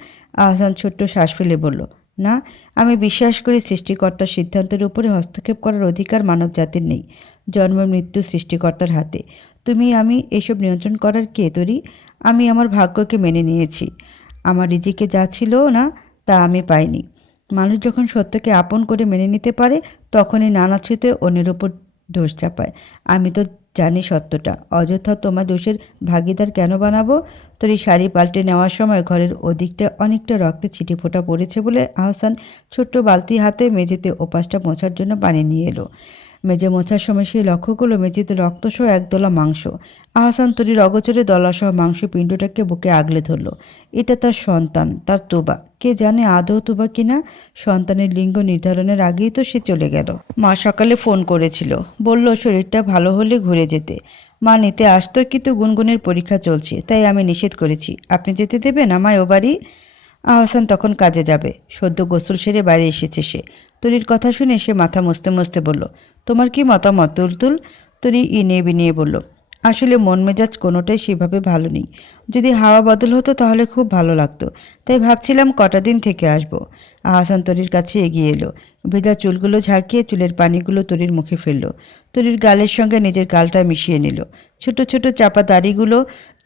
আহসান ছোট্ট শ্বাস ফেলে বলল, না, আমি বিশ্বাস করি সৃষ্টিকর্তার সিদ্ধান্তের উপরে হস্তক্ষেপ করার অধিকার মানব জাতির নেই। জন্ম মৃত্যু সৃষ্টিকর্তার হাতে। তুমি আমি এসব নিয়ন্ত্রণ করার কে তরি? আমি আমার ভাগ্যকে মেনে নিয়েছি। আমার রিজিকে যা ছিল না তা আমি পাইনি। মানুষ যখন সত্যকে আপন করে মেনে নিতে পারে তখনই নানা ছুতে অন্যের উপর দোষ চাপায়। আমি তো জানি সত্যটা, অযথা তোমার দোষের ভাগিদার কেন বানাবো? তোর এই শাড়ি পাল্টে নেওয়ার সময় ঘরের ওদিকটা অনেকটা রক্তে ছিটে ফোঁটা পড়েছে বলে আহসান ছোট্ট বালতি হাতে মেঝেতে ওপাশটা মোছার জন্য পানি নিয়ে এলো। মেঝে মোছার সময় সে লক্ষ্য করলো মেঝেতে রক্তসহ একদলা মাংস। আহসান তরির অগোচরে দলাসহ মাংস পিণ্ডটাকে বুকে আগলে ধরল। এটা তার সন্তান, তার তোবা। কে জানে আদৌ তোবা কিনা? সন্তানের লিঙ্গ নির্ধারণের আগেই তো সে চলে গেল। মা সকালে ফোন করেছিল, বলল শরীরটা ভালো হলে ঘুরে যেতে। মা নিতে আসতো, কিন্তু গুনগুনের পরীক্ষা চলছে, তাই আমি নিষেধ করেছি। আপনি যেতে দেবেন আমায় ও বাড়ি? আহসান তখন কাজে যাবে। সদ্য গোসল সেরে বাইরে এসেছে সে। তরির কথা শুনে সে মাথা মুছতে মুছতে বলল, তোমার কি মতামত তুলতুল? তরি ইনিয়ে বিনিয়ে বলল, আসলে মন মেজাজ কোনোটাই সেভাবে ভালো নেই। যদি হাওয়া বদল হতো তাহলে খুব ভালো লাগতো, তাই ভাবছিলাম কটা দিন থেকে আসবো। আহসান তরির কাছে এগিয়ে এলো। ভেজা চুলগুলো ঝাঁকিয়ে চুলের পানিগুলো তরির মুখে ফেললো। তরির গালের সঙ্গে নিজের গালটা মিশিয়ে নিল। ছোট ছোট চাপা দাড়িগুলো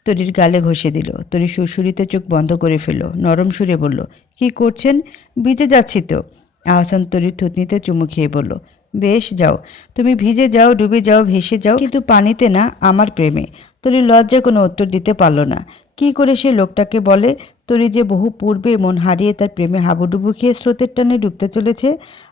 তরির গালে ঘষে দিল। তরি সুরসুরিতে চোখ বন্ধ করে ফেলল। নরম সুরে বলল, কি করছেন? ভিজে যাচ্ছি তো। আহসান তরির থুতনিতে চুমু খেয়ে বলল, বেশ যাও, তুমি ভিজে যাও, ডুবে যাও, ভেসে যাও, কিন্তু পানিতে না, আমার প্রেমে। তরি লজ্জায় কোনো উত্তর দিতে পারল না। কি করে সে লোকটাকে বলে? তরি যে বহু পূর্বে মন হারিয়ে তার প্রেমে হাবুডুবু খেয়ে স্রোতের টানে ডুবতে চলেছে।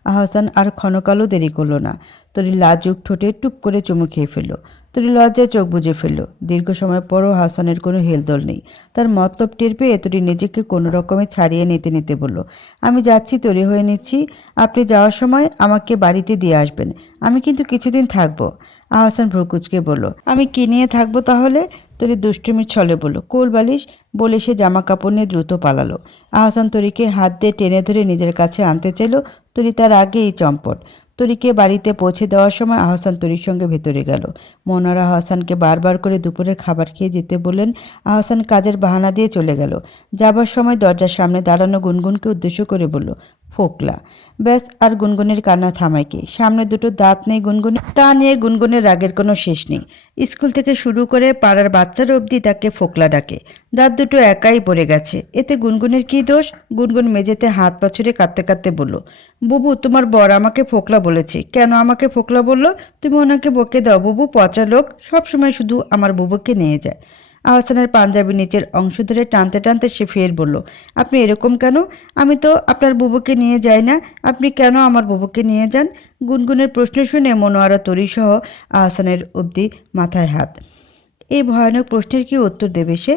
আহসান আর ক্ষণকালও দেরি করল না। তরি লাজুক ঠোঁটে টুপ করে চুমু খেয়ে ফেলল। তরি লজ্জায় চোখ বুজে ফেলল। দীর্ঘ সময় পরও হাসানের কোনো হেলদোল নেই। তার মতলব টের পেয়ে তরি নিজেকে কোনো রকমে ছাড়িয়ে নিতে নিতে বলল, আমি যাচ্ছি, তৈরি হয়ে নিচ্ছি। আপনি যাওয়ার সময় আমাকে বাড়িতে দিয়ে আসবেন। আমি কিন্তু কিছুদিন থাকবো। আহসান ভ্রুকুচকে বলল, আমি কি নিয়ে থাকবো তাহলে? তরি দুষ্টুমির ছলে বলল, কোল বালিশ। বলে সে জামা কাপড় নিয়ে দ্রুত পালালো। আহসান তরিকে হাত দিয়ে টেনে ধরে নিজের কাছে আনতে চাইল। তরি তার আগেই চম্পট। তরিকে বাড়িতে পৌঁছে দেওয়ার সময় আহসান তরির সঙ্গে ভেতরে গেল। মনোয়ারা আহসানকে বারবার করে দুপুরের খাবার খেয়ে যেতে বললেন। আহসান কাজের বাহানা দিয়ে চলে গেল। যাবার সময় দরজার সামনে দাঁড়ানো গুনগুনকে উদ্দেশ্য করে বলল, ফোকলা। ব্যাস, আর গুনগুনের কান্না থামায় কি? সামনে দুটো দাঁত নেই গুনগুনের, তা নিয়ে গুনগুনের রাগের কোনো শেষ নেই। স্কুল থেকে শুরু করে পাড়ার বাচ্চার অবধি তাকে ফোকলা ডাকে। দাঁত দুটো একাই পড়ে গেছে, এতে গুনগুনের কি দোষ? গুনগুন মেঝেতে হাত পা ছুড়ে কাঁদতে কাঁদতে বলল, বুবু, তোমার বর আমাকে ফোকলা বলেছে। কেন আমাকে ফোকলা বললো? তুমি ওনাকে বকে দাও বুবু, পচা লোক, সবসময় শুধু আমার বুবুকে নিয়ে যায়। আহসানের পাঞ্জাবি নিচের অংশ ধরে টানতে টানতে সে ফের বলল, আপনি এরকম কেন? আমি তো আপনার বুবুকে নিয়ে যাই না, আপনি কেন আমার বুবুকে নিয়ে যান? গুনগুনের প্রশ্ন শুনে মনোয়ারা তরিসহ আহসানের অবধি মাথায় হাত। এই ভয়ানক প্রশ্নের কি উত্তর দেবে সে?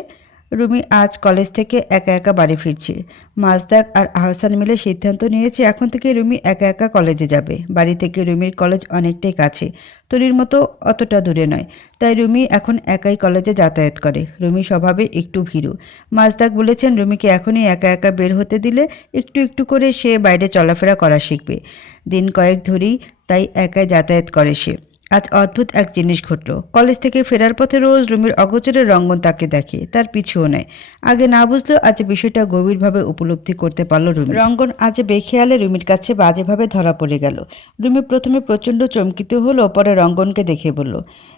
রুমি আজ কলেজ থেকে একা একা বাড়ি ফিরছে। মাজদাক আর আহসান মিলে সিদ্ধান্ত নিয়েছে এখন থেকে রুমি একা একা কলেজে যাবে। বাড়ি থেকে রুমির কলেজ অনেকটাই কাছে, তরির মতো অতটা দূরে নয়। তাই রুমি এখন একাই কলেজে যাতায়াত করে। রুমি স্বভাবে একটু ভীরু। মাজদাক বলেছেন রুমিকে এখনই একা একা বের হতে দিলে একটু একটু করে সে বাইরে চলাফেরা করা শিখবে। দিন কয়েক ধরেই তাই একাই যাতায়াত করে সে। আজ অদ্ভুত এক জিনিস ঘটল। কলেজ থেকে ফেরার পথে রোজ রুমির অগোচরে রঙ্গন তাকে দেখে, তার পিছুও নেয়। আগে না বুঝলেও আজ বিষয়টা গভীরভাবে উপলব্ধি করতে পারল রুমি। রঙ্গন আজ বেখেয়ালে রুমির কাছে বাজেভাবে ধরা পড়ে গেল। রুমি প্রথমে প্রচণ্ড চমকিত হলো, পরে রঙ্গনকে দেখে বলল,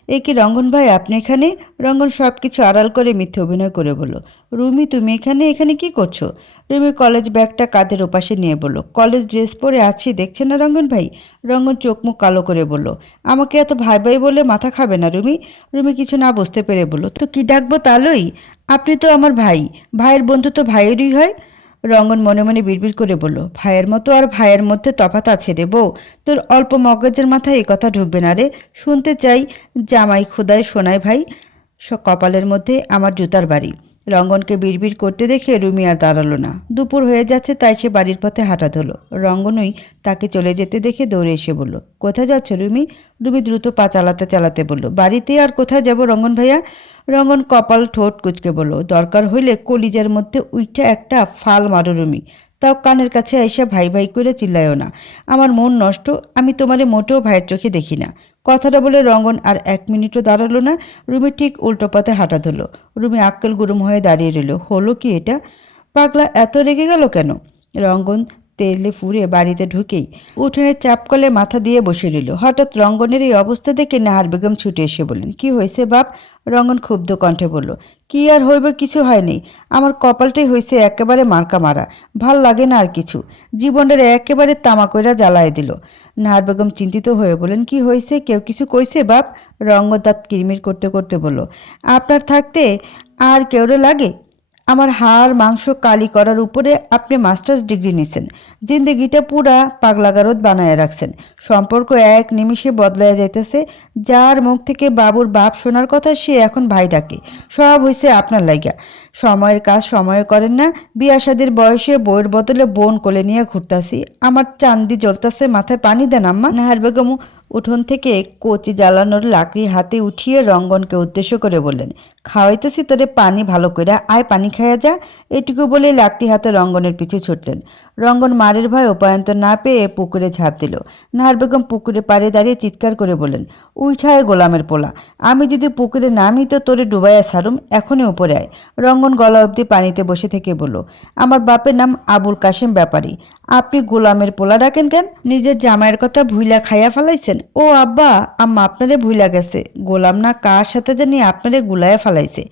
এ কি রঙ্গন ভাই, আপনি এখানে? রঙ্গন সব কিছু আড়াল করে মিথ্যে অভিনয় করে বলল, রুমি তুমি এখানে? এখানে কি করছো? রুমি কলেজ ব্যাগটা কাঁধের ওপাশে নিয়ে বলল, কলেজ ড্রেস পরে আছি, দেখছেন না রঙ্গন ভাই? রঙ্গন চোখ মুখ কালো করে বলল, আমাকে এত ভাই ভাই বলে মাথা খাবে না রুমি। রুমি কিছু না বুঝতে পেরে বলল, তো কি ডাকবো তালই? আপনি তো আমার ভাই, ভাইয়ের বন্ধু তো ভাইয়েরই হয়। রঙ্গন মনে মনে বিড়বিড় করে বলল, ভাইয়ের মতো আর ভাইয়ের মধ্যে তফাৎ আছে রে বউ। তোর অল্প মগজের মাথায় এ কথা ঢুকবে না রে। শুনতে চাই জামাই খোদায় শোনায় ভাই, কপালের মধ্যে আমার জুতার বাড়ি। রঙ্গনকে বিড়বিড় করতে দেখে রুমি আর দাঁড়ালো না। দুপুর হয়ে যাচ্ছে, তাই সে বাড়ির পথে হাঁটা ধরল। রঙ্গনই তাকে চলে যেতে দেখে দৌড়ে এসে বলল, কোথায় যাচ্ছ রুমি? রুমি দ্রুত পা চালাতে চালাতে বলল, বাড়িতে। আর কোথায় যাব রঙ্গন ভাইয়া? রঙ্গন কপাল ঠোঁট কুচকে বলল, দরকার হইলে কলিজার মধ্যে উইঠা একটা ফাল মারো রুমি, তাও কানের কাছে আইসা ভাই ভাই করে চিল্লায়ও না। আমার মন নষ্ট, আমি তোমারে মোটেও ভাইয়ের চোখে দেখি না। কথাটা বলে রঙ্গন আর 1 মিনিটও দাঁড়ালো না। রুমি ঠিক উল্টো পথে হাঁটা ধরল। রুমি আক্কেল গুরুম হয়ে দাঁড়িয়ে রইল। হলো কি এটা? পাগলা এত রেগে গেল কেন? রঙ্গন তেলে ফুরে বাড়িতে ঢুকেই উঠোনের চাপকলে মাথা দিয়ে বসে রইল। হঠাৎ রঙ্গনের এই অবস্থা দেখে নাহার বেগম ছুটে এসে বললেন, কি হয়েছে বাপ? রঙ্গন ক্ষুব্ধ কণ্ঠে বলল, কি আর হইবে, কিছু হয়নি। আমার কপালটাই হয়েছে একেবারে মার্কা মারা, ভাল লাগে না আর কিছু। জীবনের একেবারে তামা কইরা জ্বালায় দিল। নাহার বেগম চিন্তিত হয়ে বলেন, কি হয়েছে, কেউ কিছু কইছে বাপ? রঙ্গ দাঁত কিরমির করতে করতে বলল, আপনার থাকতে আর কেউরে লাগে? আমার হাড় মাংস কালি করার উপরে আপনি মাস্টার্স ডিগ্রি নিছেন, জিন্দগিটা পুরা পাগলাগারদ বানায় রাখছেন। সম্পর্ক এক নিমিষে বদলায় যাইতেছে। যার মুখ থেকে বাবুর বাপ শোনার কথা সে এখন ভাই ডাকে। সব হয়েছে আপনার লাইগা। সময়ের কাজ সময়ে করেন না। বিয়া শাদির বয়সে বইয়ের বদলে বোন কোলে নিয়ে ঘুরতাছি। আমার চান্দি জ্বলতাছে, মাথায় পানি দেন আম্মা। নাহার বেগম উঠোন থেকে কচি জ্বালানোর লাকড়ি হাতে উঠিয়ে রঙ্গনকে উদ্দেশ্য করে বললেন, খাওয়াইতেছি তোরে পানি ভালো কইরা, আয় পানি খাইয়া যা। এটুকু বলে লাকড়ি হাতে রঙ্গনের পিছু ছুটলেন। রঙ্গন মারের ভয় উপায়ন্তর না পেয়ে পুকুরে ঝাঁপ দিল। নাহার বেগম পুকুরে পাড়ে দাঁড়িয়ে চিৎকার করে বললেন, উঠায় গোলামের পোলা, আমি যদি পুকুরে নামি তো তোরে ডুবাইয়া সারুম, এখনই উপরে আয়। রঙ্গন গলা অবধি পানিতে বসে থেকে বলল, আমার বাপের নাম আবুল কাশেম ব্যাপারী, আপনি গোলামের পোলা ডাকেন কেন? নিজের জামাইয়ের কথা ভুইলা খাইয়া ফেলাইছেন? ও আব্বা, আম্মা আপনারে ভুইলা গেছে, গোলাম না কার সাথে জানি আপনারে গুলাইয়া ফেলাইছে।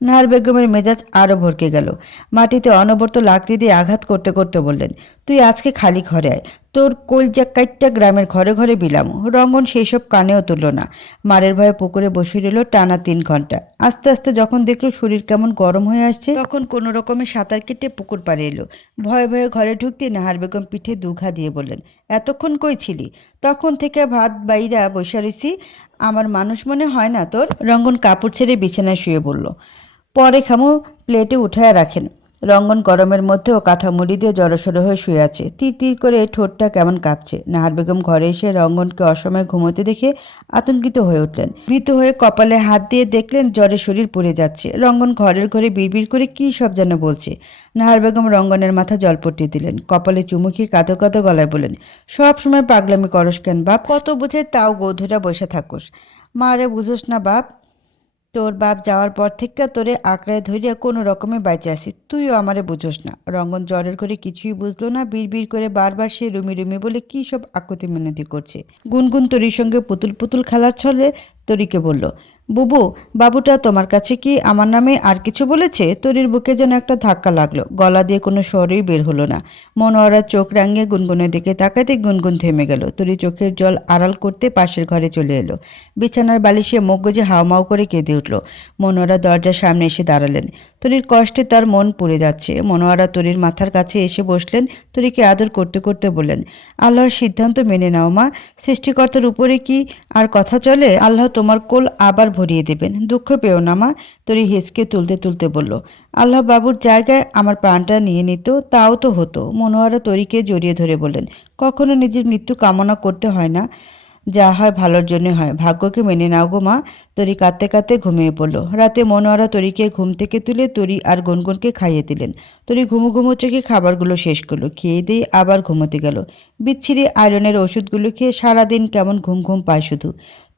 নাহার বেগমের মেজাজ আরো ভরকে গেল। মাটিতে অনবরত লাকড়ি দিয়ে আঘাত করতে করতে বললেন, তুই আজকে খালি ঘরে আয়, তোর কলজা কাইটটা গ্রামের ঘরে ঘরে বিলাম। রঙ্গন সেই সব কানেও তুলল না। মারের ভয়ে পুকুরে বসে রইল টানা 3 ঘন্টা। আস্তে আস্তে যখন দেখলো শরীর কেমন গরম হয়ে আসছে, তখন কোনো রকমে সাঁতার কেটে পুকুর পাড়ে এলো। ভয়ে ভয়ে ঘরে ঢুকতে নাহার বেগম পিঠে দুঘা দিয়ে বললেন, এতক্ষণ কই ছিলি? তখন থেকে ভাত বাইরা বসে রইছি, আমার মানুষ মনে হয় না তোর? রঙ্গন কাপড় ছেড়ে বিছানায় শুয়ে বলল, পরে খামু, প্লেটে উঠায় রাখেন। রঙ্গন গরমের মধ্যেও কাঁথা মুড়ি দিয়ে জড়সড় হয়ে শুয়ে আছে। তীর তীর করে ঠোঁটটা কেমন কাঁপছে। নাহার বেগম ঘরে এসে রঙ্গনকে অসময়ে ঘুমোতে দেখে আতঙ্কিত হয়ে উঠলেন। ভীত হয়ে কপালে হাত দিয়ে দেখলেন জ্বরে শরীর পুড়ে যাচ্ছে। রঙ্গন ঘরের ঘরে বিড়বিড় করে কী সব যেন বলছে। নাহার বেগম রঙ্গনের মাথা জলপট্টি দিলেন, কপালে চুমু খেয়ে কাঁদো কাঁদো গলায় বলেন, সব সময় পাগলামি করস কেন বাপ? কত বুঝে তাও গৌধুরা বসে থাকোস। মারে বুঝোস না বাপ? তোর বাপ যাওয়ার পর থেকে তোরে আঁকড়ায় ধরিয়া কোনো রকমে বাইচে আসি, তুইও আমারে বুঝোস না। রঙ্গন জ্বরের করে কিছুই বুঝলো না। বিড় করে বারবার সে রুমি রুমি বলে কী সব আকুতি মিনতি করছে। গুনগুন তরির সঙ্গে পুতুল পুতুল খেলার ছলে তরিকে বলল, বুবু, বাবুটা তোমার কাছে কি আমার নামে আর কিছু বলেছে? তরির বুকে যেন একটা ধাক্কা লাগলো। গলা দিয়ে কোনো স্বরই বের হলো না। মনোয়ারা চোখ রাঙিয়ে গুনগুনের দিকে তাকাতে গুনগুন থেমে গেল। তরি চোখের জল আড়াল করতে পাশের ঘরে চলে এলো। বিছানার বালিশে মুখ গুজে হাউমাউ করে কেঁদে উঠল। মনোয়ারা দরজার সামনে এসে দাঁড়ালেন। তরির কষ্টে তার মন পুড়ে যাচ্ছে। মনোয়ারা তরির মাথার কাছে এসে বসলেন। তরিকে আদর করতে করতে বললেন, আল্লাহর সিদ্ধান্ত মেনে নাও মা, সৃষ্টিকর্তার উপরে কি আর কথা চলে? আল্লাহ তোমার কোল আবার ভরিয়ে দেবেন, দুঃখ পেও না মা। তরি হেসকে তুলতে তুলতে বলল, আল্লাহ বাবুর জায়গায় আমার প্রাণটা নিয়ে নিত তাও তো হতো। মনোয়ারা তরিকে জড়িয়ে ধরে বললেন, কখনো নিজের মৃত্যু কামনা করতে হয় না, যা হয় ভালোর জন্য হয়, ভাগ্যকে মেনে নাও গো মা। তরি কাঁদতে কাঁদতে ঘুমিয়ে পড়ল। রাতে মনোয়ারা তরিকে ঘুম থেকে তুলে তরি আর গুনগুনকে খাইয়ে দিলেন। তরি ঘুমু ঘুমু চোখে খাবারগুলো শেষ করলো। খেয়ে দিয়ে আবার ঘুমোতে গেল। বিচ্ছিরি আয়রনের ওষুধগুলো খেয়ে সারাদিন কেমন ঘুম ঘুম পায় শুধু।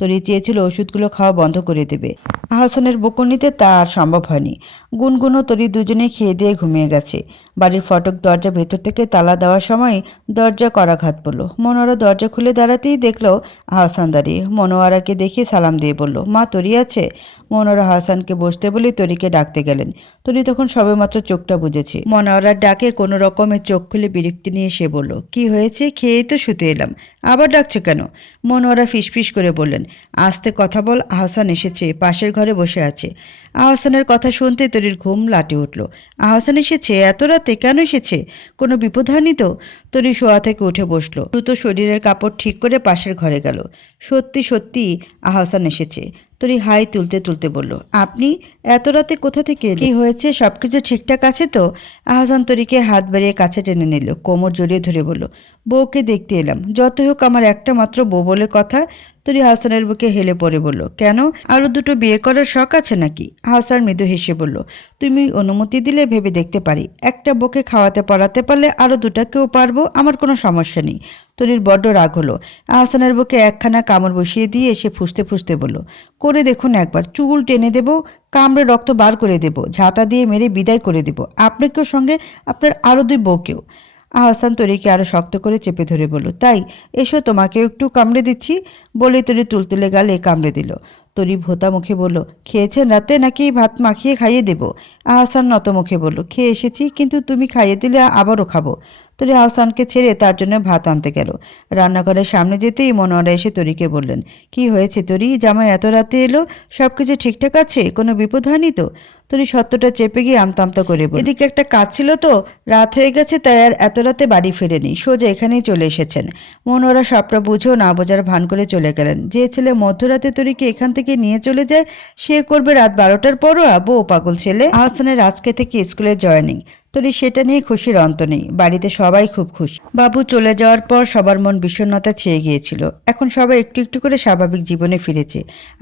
তরি চেয়েছিল ওষুধগুলো খাওয়া বন্ধ করে দেবে। আহসানের বকুনিতে তা আর সম্ভব হয়নি। গুনগুন ও তরি দুজনে খেয়ে দিয়ে ঘুমিয়ে গেছে। বাড়ির ফটক দরজা ভেতর থেকে তালা দেওয়ার সময় দরজা করাঘাত পড়ল। মনোয়ারা দরজা খুলে দাঁড়াতেই দেখলো আহসান দাঁড়িয়ে। মনোয়ারাকে দেখে সালাম দিয়ে বলল, মা তরি আছে? মনোয়ারা হাসানকে বসতে বলে তরিকে ডাকতে গেলেন। তরি তখন সবেমাত্র চোখটা বুঝেছে। মনোয়ারার ডাকে কোনো রকমের চোখ খুলে বিরক্তি নিয়ে সে বলল, কি হয়েছে? খেয়েই তো শুতে এলাম, আবার ডাকছো কেন? মনোয়ারা ফিসফিস করে বললেন, আস্তে কথা বল, আহসান এসেছে, পাশের ঘরে বসে আছে। আহসানের কথা শুনতে তরির ঘুম লাটে উঠল। আহসান এসেছে? এত রাতে কেন এসেছে? কোনো বিপদ হয়নি তো? তরি শোয়া থেকে উঠে বসলো। দ্রুত শরীরের কাপড় ঠিক করে পাশের ঘরে গেল। সত্যি সত্যি আহসান এসেছে। তরি হাই তুলতে তুলতে বলল, আপনি এত রাতে কোথা থেকে এলেন? কি হয়েছে? সবকিছু ঠিকঠাক আছে তো? আহসান তরিকে হাত বাড়িয়ে কাছে টেনে নিল, কোমর জড়িয়ে ধরে বলল, বউকে দেখতে এলাম। যত হোক আমার একটা মাত্র বউ বলে কথা। তরি হাসানের বুকে হেলে পড়ে বলল, কেন, আরো দুটো বিয়ে করার শখ আছে নাকি? হাসান মৃদু হেসে বলল, তুমি অনুমতি দিলে ভেবে দেখতে পারি। একটা বউকে খাওয়াতে পড়াতে পারলে আরো দুটাকেও পারবো, আমার কোনো সমস্যা নেই। তরির বড্ড রাগ হলো। আহসানের বুকে একখানা কামড় বসিয়ে দিয়ে এসে ফুসতে ফুসতে বলল, করে দেখুন একবার, চুল টেনে দেব, কামড়ে রক্ত বার করে দেব, ঝাঁটা দিয়ে মেরে বিদায় করে দেব, আপনাকেও সঙ্গে আপনার আরো 2 বউকেও। আহসান তরিকে আরো শক্ত করে চেপে ধরে বলল, তাই এসো তোমাকে একটু কামড়ে দিচ্ছি। বলে তরি তুলতুলে গালে কামড়ে দিল। তরি ভোতা মুখে বলল, খেয়েছেন রাতে নাকি ভাত মাখিয়ে খাইয়ে দেব? আহসান নত মুখে বলল, খেয়ে এসেছি, কিন্তু তুমি খাইয়ে দিলে আবারও খাবো। তরি আহসানকে ছেড়ে তার জন্য ভাত আনতে গেল। রান্নাঘরের সামনে যেতেই মনোয়ারা এসে তরিকে বললেন, কি হয়েছে তরি, জামাই এত রাতে এলো? সব কিছু ঠিকঠাক আছে? কোনো বিপদ হয়নি তো? তরি সত্যটা চেপে গিয়ে আমতা আমতা করে বলল, এদিকে একটা কাজ ছিল তো, রাত হয়ে গেছে, তাই আর এত রাতে বাড়ি ফেরেনি, সোজা এখানেই চলে এসেছেন। মনোয়ারা সবটা বুঝেও না বোঝার ভান করে চলে গেলেন। যে ছেলে মধ্যরাতে তরিকে এখান থেকে নিয়ে চলে যায়, সে করবে রাত 12টার পরও? বউ পাগল ছেলে। আহসানের আজকে থেকে স্কুলে জয়েনিং। তরি সেটা নিয়ে খুশির অন্ত নেই। বাড়িতে সবাই খুব খুশি। বাবু চলে যাওয়ার পর সবার মন বিষণ্ণতা ছেয়ে গিয়েছিল। এখন সবাই একটু একটু করে স্বাভাবিক জীবনে ফিরেছে।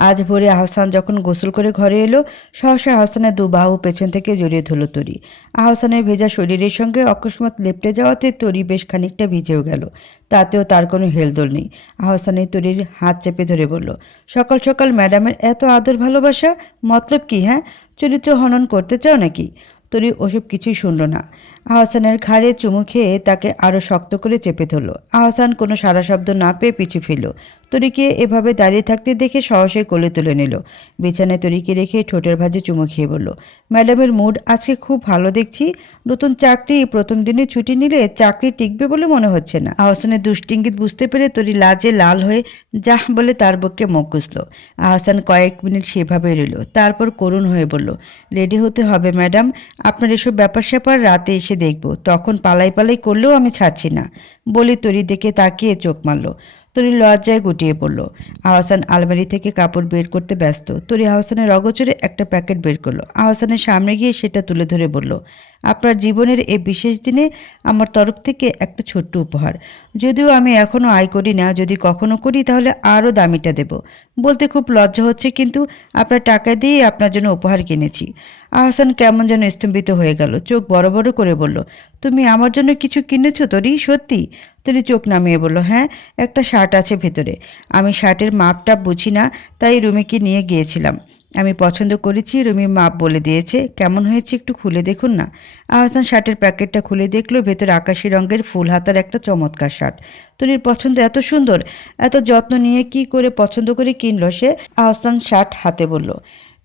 আজ ভোরে আহসান যখন গোসল করে ঘরে এলো, সহসা আহসানের দু বাহু পেছন থেকে জড়িয়ে ধরল তরি। আহসানের ভেজা শরীরের সঙ্গে অকস্মাৎ লেপটে যাওয়াতে তরি বেশ খানিকটা ভিজেও গেল। তাতেও তার কোনো হেলদোল নেই। আহসানের তরির হাত চেপে ধরে বলল, সকাল সকাল ম্যাডামের এত আদর ভালোবাসা, মতলব কি? হ্যাঁ, চরিত্র হনন করতে চাও নাকি? তরি ওসব কিছুই শুনল না। আহসানের ঘাড়ে চুমু খেয়ে তাকে আরো শক্ত করে চেপে ধরল। আহসান কোনো সারা শব্দ না পেয়ে পিছু ফিরল। তরিকে এভাবে দাঁড়িয়ে থাকতে দেখে সহসে কোলে তুলে নিল। বিছানায় তরিকে রেখে ঠোঁটের ভাঁজে চুমু খেয়ে বলল, ম্যাডামের মুড আজকে খুব ভালো দেখছি। নতুন চাকরি, প্রথম দিনে ছুটি নিলে চাকরি টিকবে বলে মনে হচ্ছে না। আহসানের দুষ্টিঙ্গিত বুঝতে পেরে তরি লাজে লাল হয়ে যাহ বলে তার বুকে মুখ গুছল। আহসান কয়েক মিনিট সেভাবে রইল, তারপর করুণ হয়ে বলল, রেডি হতে হবে ম্যাডাম, আপনার এসব ব্যাপার স্যাপার রাতে এসে দেখব, তখন পালাই পালাই করলেও আমি ছাড়ছি না। বলে তরি দিকে তাকিয়ে চোখ মারল। তরি লজ্জায় গুটিয়ে পড়ল। আহসান আলমারি থেকে কাপড় বের করতে ব্যস্ত। তরি আহসানের অগোচরে একটা প্যাকেট বের করলো। আহসানের সামনে গিয়ে সেটা তুলে ধরে বলল, আপনার জীবনের এই বিশেষ দিনে আমার তরফ থেকে একটা ছোট্ট উপহার। যদিও আমি এখনও আয় করি না, যদি কখনো করি তাহলে আরও দামিটা দেব। বলতে খুব লজ্জা হচ্ছে, কিন্তু আপনার টাকা দিয়ে আপনার জন্য উপহার কিনেছি। আহসান কেমন যেন স্তম্ভিত হয়ে গেল। চোখ বড় বড় করে বলল, তুমি আমার জন্য কিছু কিনেছো তরি? সত্যি? তরি চোখ নামিয়ে বলল, হ্যাঁ, একটা শার্ট আছে ভেতরে। আমি শার্টের মাপটা বুঝি না, তাই রুমিকে নিয়ে গিয়েছিলাম। আমি পছন্দ করেছি, রুমি মাপ বলে দিয়েছে। কেমন হয়েছে একটু খুলে দেখুন না। আহসান শার্টের প্যাকেটটা খুলে দেখলো, ভেতরে আকাশি রঙের ফুল হাতার একটা চমৎকার শার্ট। তরির পছন্দ এত সুন্দর, এত যত্ন নিয়ে কি করে পছন্দ করে কিনলো সে? আহসান শার্ট হাতে বলল,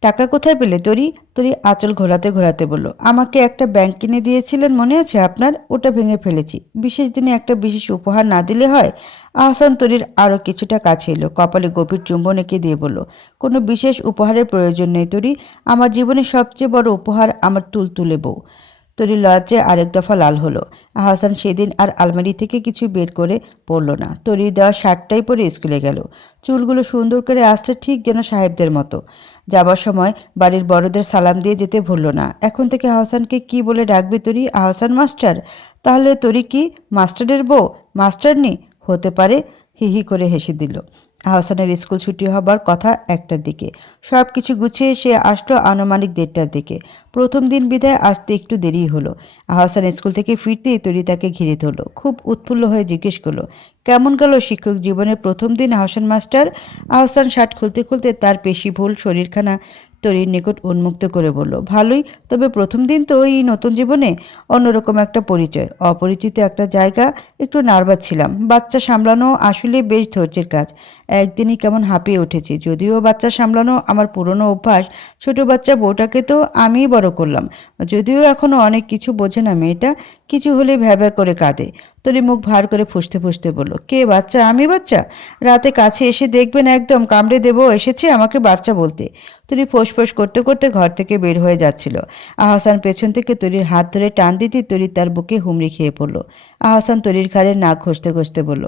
টাকা কোথায় পেলে তরি? তরি আঁচল ঘোরাতে ঘোরাতে বলল, আমাকে একটা ব্যাংক কিনে দিয়েছিলেন, মনে আছে আপনার? ওটা ভেঙে ফেলেছি। বিশেষ দিনে একটা বিশেষ উপহার না দিলে হয়? আহসান তরির আরও কিছুটা কাছে এলো, কপালে গভীর চুম্বন এঁকে দিয়ে বলল, কোনো বিশেষ উপহারের প্রয়োজন নেই তরি। আমার জীবনের সবচেয়ে বড় উপহার আমার তুলতুলে বউ। তরি লজ্জায় আরেক দফা লাল হলো। আহসান সেদিন আর আলমারি থেকে কিছু বের করে পড়ল না। তরির দেওয়া শার্টটাই পরে স্কুলে গেল। চুলগুলো সুন্দর করে আসছে, ঠিক যেন সাহেবদের মতো। যাবার সময় বাড়ির বড়দের সালাম দিয়ে যেতে ভুলল না। এখন থেকে আহসানকে কি বলে ডাকবে তরি? আহসান মাস্টার? তাহলে তরি কি মাস্টারের বউ? মাস্টারনি হতে পারে? হি হি করে হেসে দিল। আহসানের স্কুল ছুটি হবার কথা 1টার দিকে। সব কিছু গুছিয়ে সে আসলো আনুমানিক 1:30টার দিকে। প্রথম দিন বিদায় আসতে একটু দেরি হলো। আহসান স্কুল থেকে ফিরতেই তরি তাকে ঘিরে ধরল। খুব উৎফুল্ল হয়ে জিজ্ঞেস করলো, কেমন গেল শিক্ষক জীবনের প্রথম দিন আহসান মাস্টার? আহসান শার্ট খুলতে খুলতে তার পেশি ভুল শরীরখানা তরির নিকট উন্মুক্ত করে বলল, ভালোই, তবে প্রথম দিন তো এই নতুন জীবনে অন্যরকম একটা পরিচয়, অপরিচিত একটা জায়গা, একটু নার্ভাস ছিলাম। বাচ্চা সামলানো আসলে বেশ ধৈর্যের কাজ। একদিনই কেমন হাঁপিয়ে উঠেছি। যদিও বাচ্চা সামলানো আমার পুরনো অভ্যাস, ছোট বাচ্চা বউটাকে তো আমিই বড় করলাম। যদিও এখনো অনেক কিছু বোঝে না মেয়েটা, কিছু হলে ভ্যাভ্যা করে কাঁদে। তরি মুখ ভার করে ফুঁসতে ফুঁসতে বলল, কে বাচ্চা? আমি বাচ্চা? রাতে কাছে এসে দেখবেন একদম কামড়ে দেবো এসেছে আমাকে বাচ্চা বলতে। তরি ফোঁস করতে করতে ঘর থেকে বের হয়ে যাচ্ছিল। আহসান পেছন থেকে তরির হাত ধরে টান দিতে তরি তার বুকে হুমড়ি খেয়ে পড়ল। আহসান তরির ঘাড়ে নাক ঘষতে ঘষতে বলল,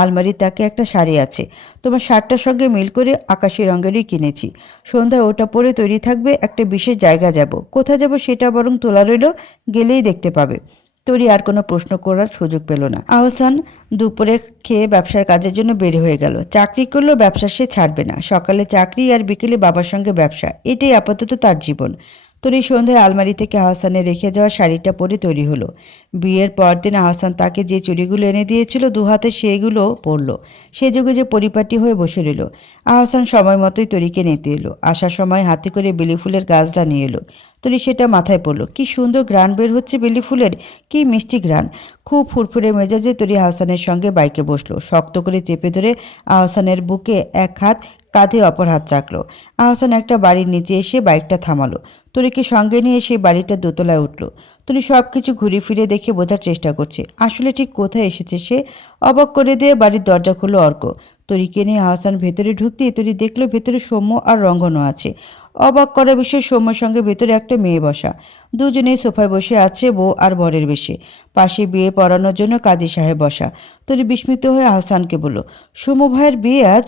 আলমারির তাকে একটা শাড়ি আছে, তোমার শার্টটার সঙ্গে মিল করে আকাশি রঙেরই কিনেছি। সন্ধ্যায় ওটা পরে তৈরি থাকবে, একটা বিশেষ জায়গা যাব। কোথায় যাব সেটা বরং তোলা রইল, গেলেই দেখতে পাবে। তরি আর কোনো প্রশ্ন করার সুযোগ পেল না। আহসান দুপুরে খেয়ে ব্যবসার কাজের জন্য বের হয়ে গেল। চাকরি করলেও ব্যবসা সে ছাড়বে না। সকালে চাকরি আর বিকেলে বাবার সঙ্গে ব্যবসা, এটাই আপাতত তার জীবন। তরি সন্ধ্যায় আলমারি থেকে আহসানের রেখে যাওয়া শাড়িটা পরে তৈরি হলো। বিয়ের পরদিন আহসান তাকে যে চুড়িগুলো এনে দিয়েছিল দুহাতে সেগুলো পরল। সে যুগে যে পরিপাটি হয়ে বসে রইল। আহসান সময় মতোই তরিকে নিতে এলো। আসার সময় হাতে করে বেলি ফুলের গাছটা নিয়ে এলো। তরি সেটা মাথায় পড়লো। কি সুন্দর ঘ্রাণ বের হচ্ছে বেলি ফুলের, কি মিষ্টি ঘ্রাণ। খুব ফুরফুরে মেজাজে তরি আহসানের সঙ্গে বাইকে বসলো। শক্ত করে চেপে ধরে আহসানের বুকে এক হাত, কাঁধে অপর হাত রাখলো। আহসান একটা বাড়ির নিচে এসে বাইকটা থামালো। তরিকে সঙ্গে নিয়ে সেই বাড়িটা দোতলায় উঠল। তরি সব কিছু ঘুরে ফিরে দেখে বোঝার চেষ্টা করছে আসলে ঠিক কোথায় এসেছে সে। অবাক করে দিয়ে বাড়ির দরজা খুলল অর্ক। তরিকে নিয়ে আহসান ভেতরে ঢুকতেই তরি দেখলো ভেতরে সৌম্য আর রঙ্গনও আছে। অবাক করা বিষয়, সৌম্যের সঙ্গে ভেতরে একটা মেয়ে বসা। দুজনেই সোফায় বসে আছে, বউ আর বরের বেশে। পাশে বিয়ে পড়ানোর জন্য কাজী সাহেব বসা। তরি বিস্মিত হয়ে আহসানকে বলল, সৌম্য ভাইয়ের বিয়ে আজ?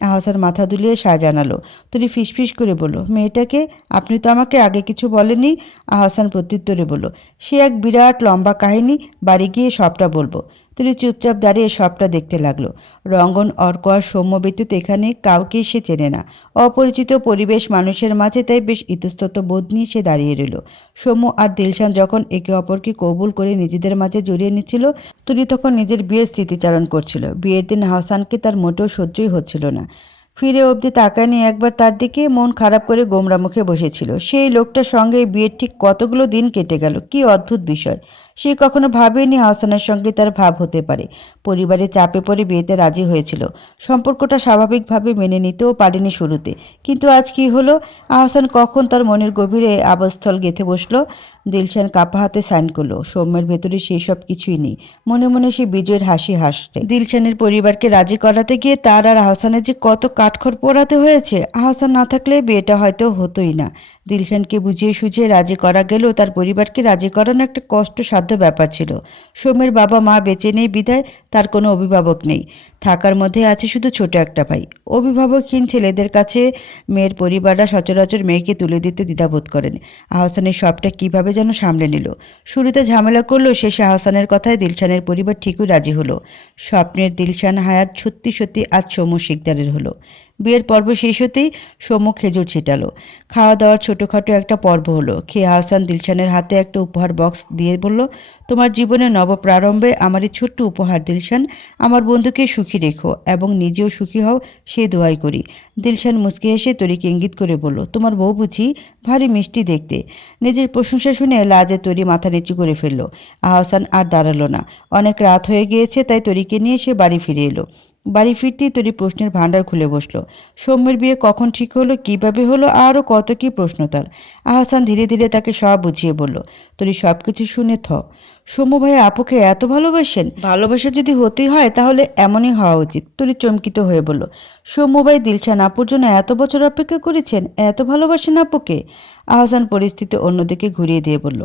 আহসান মাথা দুলিয়ে সায় জানালো। তরি ফিসফিস করে বলল, মেয়েটাকে আপনি তো আমাকে আগে কিছু বলেননি। আহসান প্রত্যুত্তরে বলল, সে এক বিরাট লম্বা কাহিনী, বাড়ি গিয়ে সবটা বলবো। তরি চুপচাপ দাঁড়িয়ে সবটা দেখতে লাগলো। রঙ্গন, অর্ক আর সৌম্য ব্যতীত এখানে কাউকেই সে চেনে না। অপরিচিত পরিবেশ, মানুষের মাঝে, তাই বেশ ইতস্তত বোধ নিয়ে সে দাঁড়িয়ে রইল। সৌম্য আর দিলশান যখন একে অপরকে কবুল করে নিজেদের মাঝে জড়িয়ে নিচ্ছিল, তরি তখন নিজের বিয়ের স্মৃতিচারণ করছিল। বিয়ের দিন আহসানকে তার মোটেও সহ্যই হচ্ছিল না। ফিরে অবধি তাকায়নি একবার তার দিকে, মন খারাপ করে গোমরা মুখে বসেছিল। সেই লোকটার সঙ্গে বিয়ের ঠিক কতগুলো দিন কেটে গেল, কি অদ্ভুত বিষয়। সে কখনো ভাবেনি আহসানের সঙ্গে তার ভাব হতে পারে। পরিবারের চাপে পড়ে বিয়েতে রাজি হয়েছিল। সম্পর্কটা স্বাভাবিকভাবে মেনে নিতেও পারেনি শুরুতে। কিন্তু আজ কি হলো? আহসান কখন তার মনের গভীরে আবাসস্থল গেঁথে বসলো। দিলশান কাপা হাতে সাইন করলো। সৌম্যের ভেতরে সেই সব কিছুই নেই। মনে মনে সে বিজয়ের হাসি হাসছে। দিলশানের পরিবারকে রাজি করাতে গিয়ে তার আর আহসানের যে কত কাঠখড় পোড়াতে হয়েছে। আহসান না থাকলে বিয়েটা হয়তো হতোই না। দিলশানকে বুঝিয়ে সুঝিয়ে রাজি করা গেলেও তার পরিবারকে রাজি করানো একটা কষ্টসাধ্য ব্যাপার ছিল। সৌম্যের বাবা মা বেঁচে নেই বিধায় তার কোনো অভিভাবক নেই। থাকার মধ্যে আছে শুধু ছোট একটা ভাই। অভিভাবকহীন ছেলেদের কাছে মেয়ের পরিবাররা সচরাচর মেয়েকে তুলে দিতে দ্বিধাবোধ করেন। আহসানের সবটা কিভাবে যেন সামলে নিল। শুরুতে ঝামেলা করলো, শেষে আহসানের কথায় দিলশানের পরিবার ঠিকই রাজি হলো। স্বপ্নের দিলশান হায়াত সত্যি সত্যি আজ সৌম্য শিকদারের হলো। বিয়ের পর্ব শেষ হতেই সৌম্য খেজুর ছিটালো। খাওয়া দাওয়ার ছোটোখাটো একটা পর্ব হলো। খেয়ে আহসান দিলশানের হাতে একটা উপহার বক্স দিয়ে বলল, তোমার জীবনের নবপ্রারম্ভে আমার এই ছোট্ট উপহার দিলশান। আমার বন্ধুকে সুখী রেখো এবং নিজেও সুখী হও, সে দোয়াই করি। দিলশান মুচকে হেসে তরিকে ইঙ্গিত করে বলল, তোমার বউ বুঝি ভারী মিষ্টি দেখতে। নিজের প্রশংসা শুনে লাজে তরি মাথা নিচু করে ফেলল। আহসান আর দাঁড়ালো না। অনেক রাত হয়ে গিয়েছে, তাই তরিকে নিয়ে সে বাড়ি ফিরে এলো। বাড়ি ফিরতেই তরি প্রশ্নের ভাণ্ডার খুলে বসলো। সৌম্যের বিয়ে কখন ঠিক হলো, কিভাবে হলো, আরও কত কি প্রশ্ন তার। আহসান ধীরে ধীরে তাকে সব বুঝিয়ে বলল। তরি সব কিছু শুনে সৌম্য ভাই আপুকে এত ভালোবাসেন? ভালোবাসা যদি হতেই হয় তাহলে এমনই হওয়া উচিত। তরি চমকিত হয়ে বলল, সৌম্য ভাই দিলশান আপুর জন্য এত বছর অপেক্ষা করেছেন, এত ভালোবাসেন আপুকে? আহসান পরিস্থিতি অন্যদিকে ঘুরিয়ে দিয়ে বলল,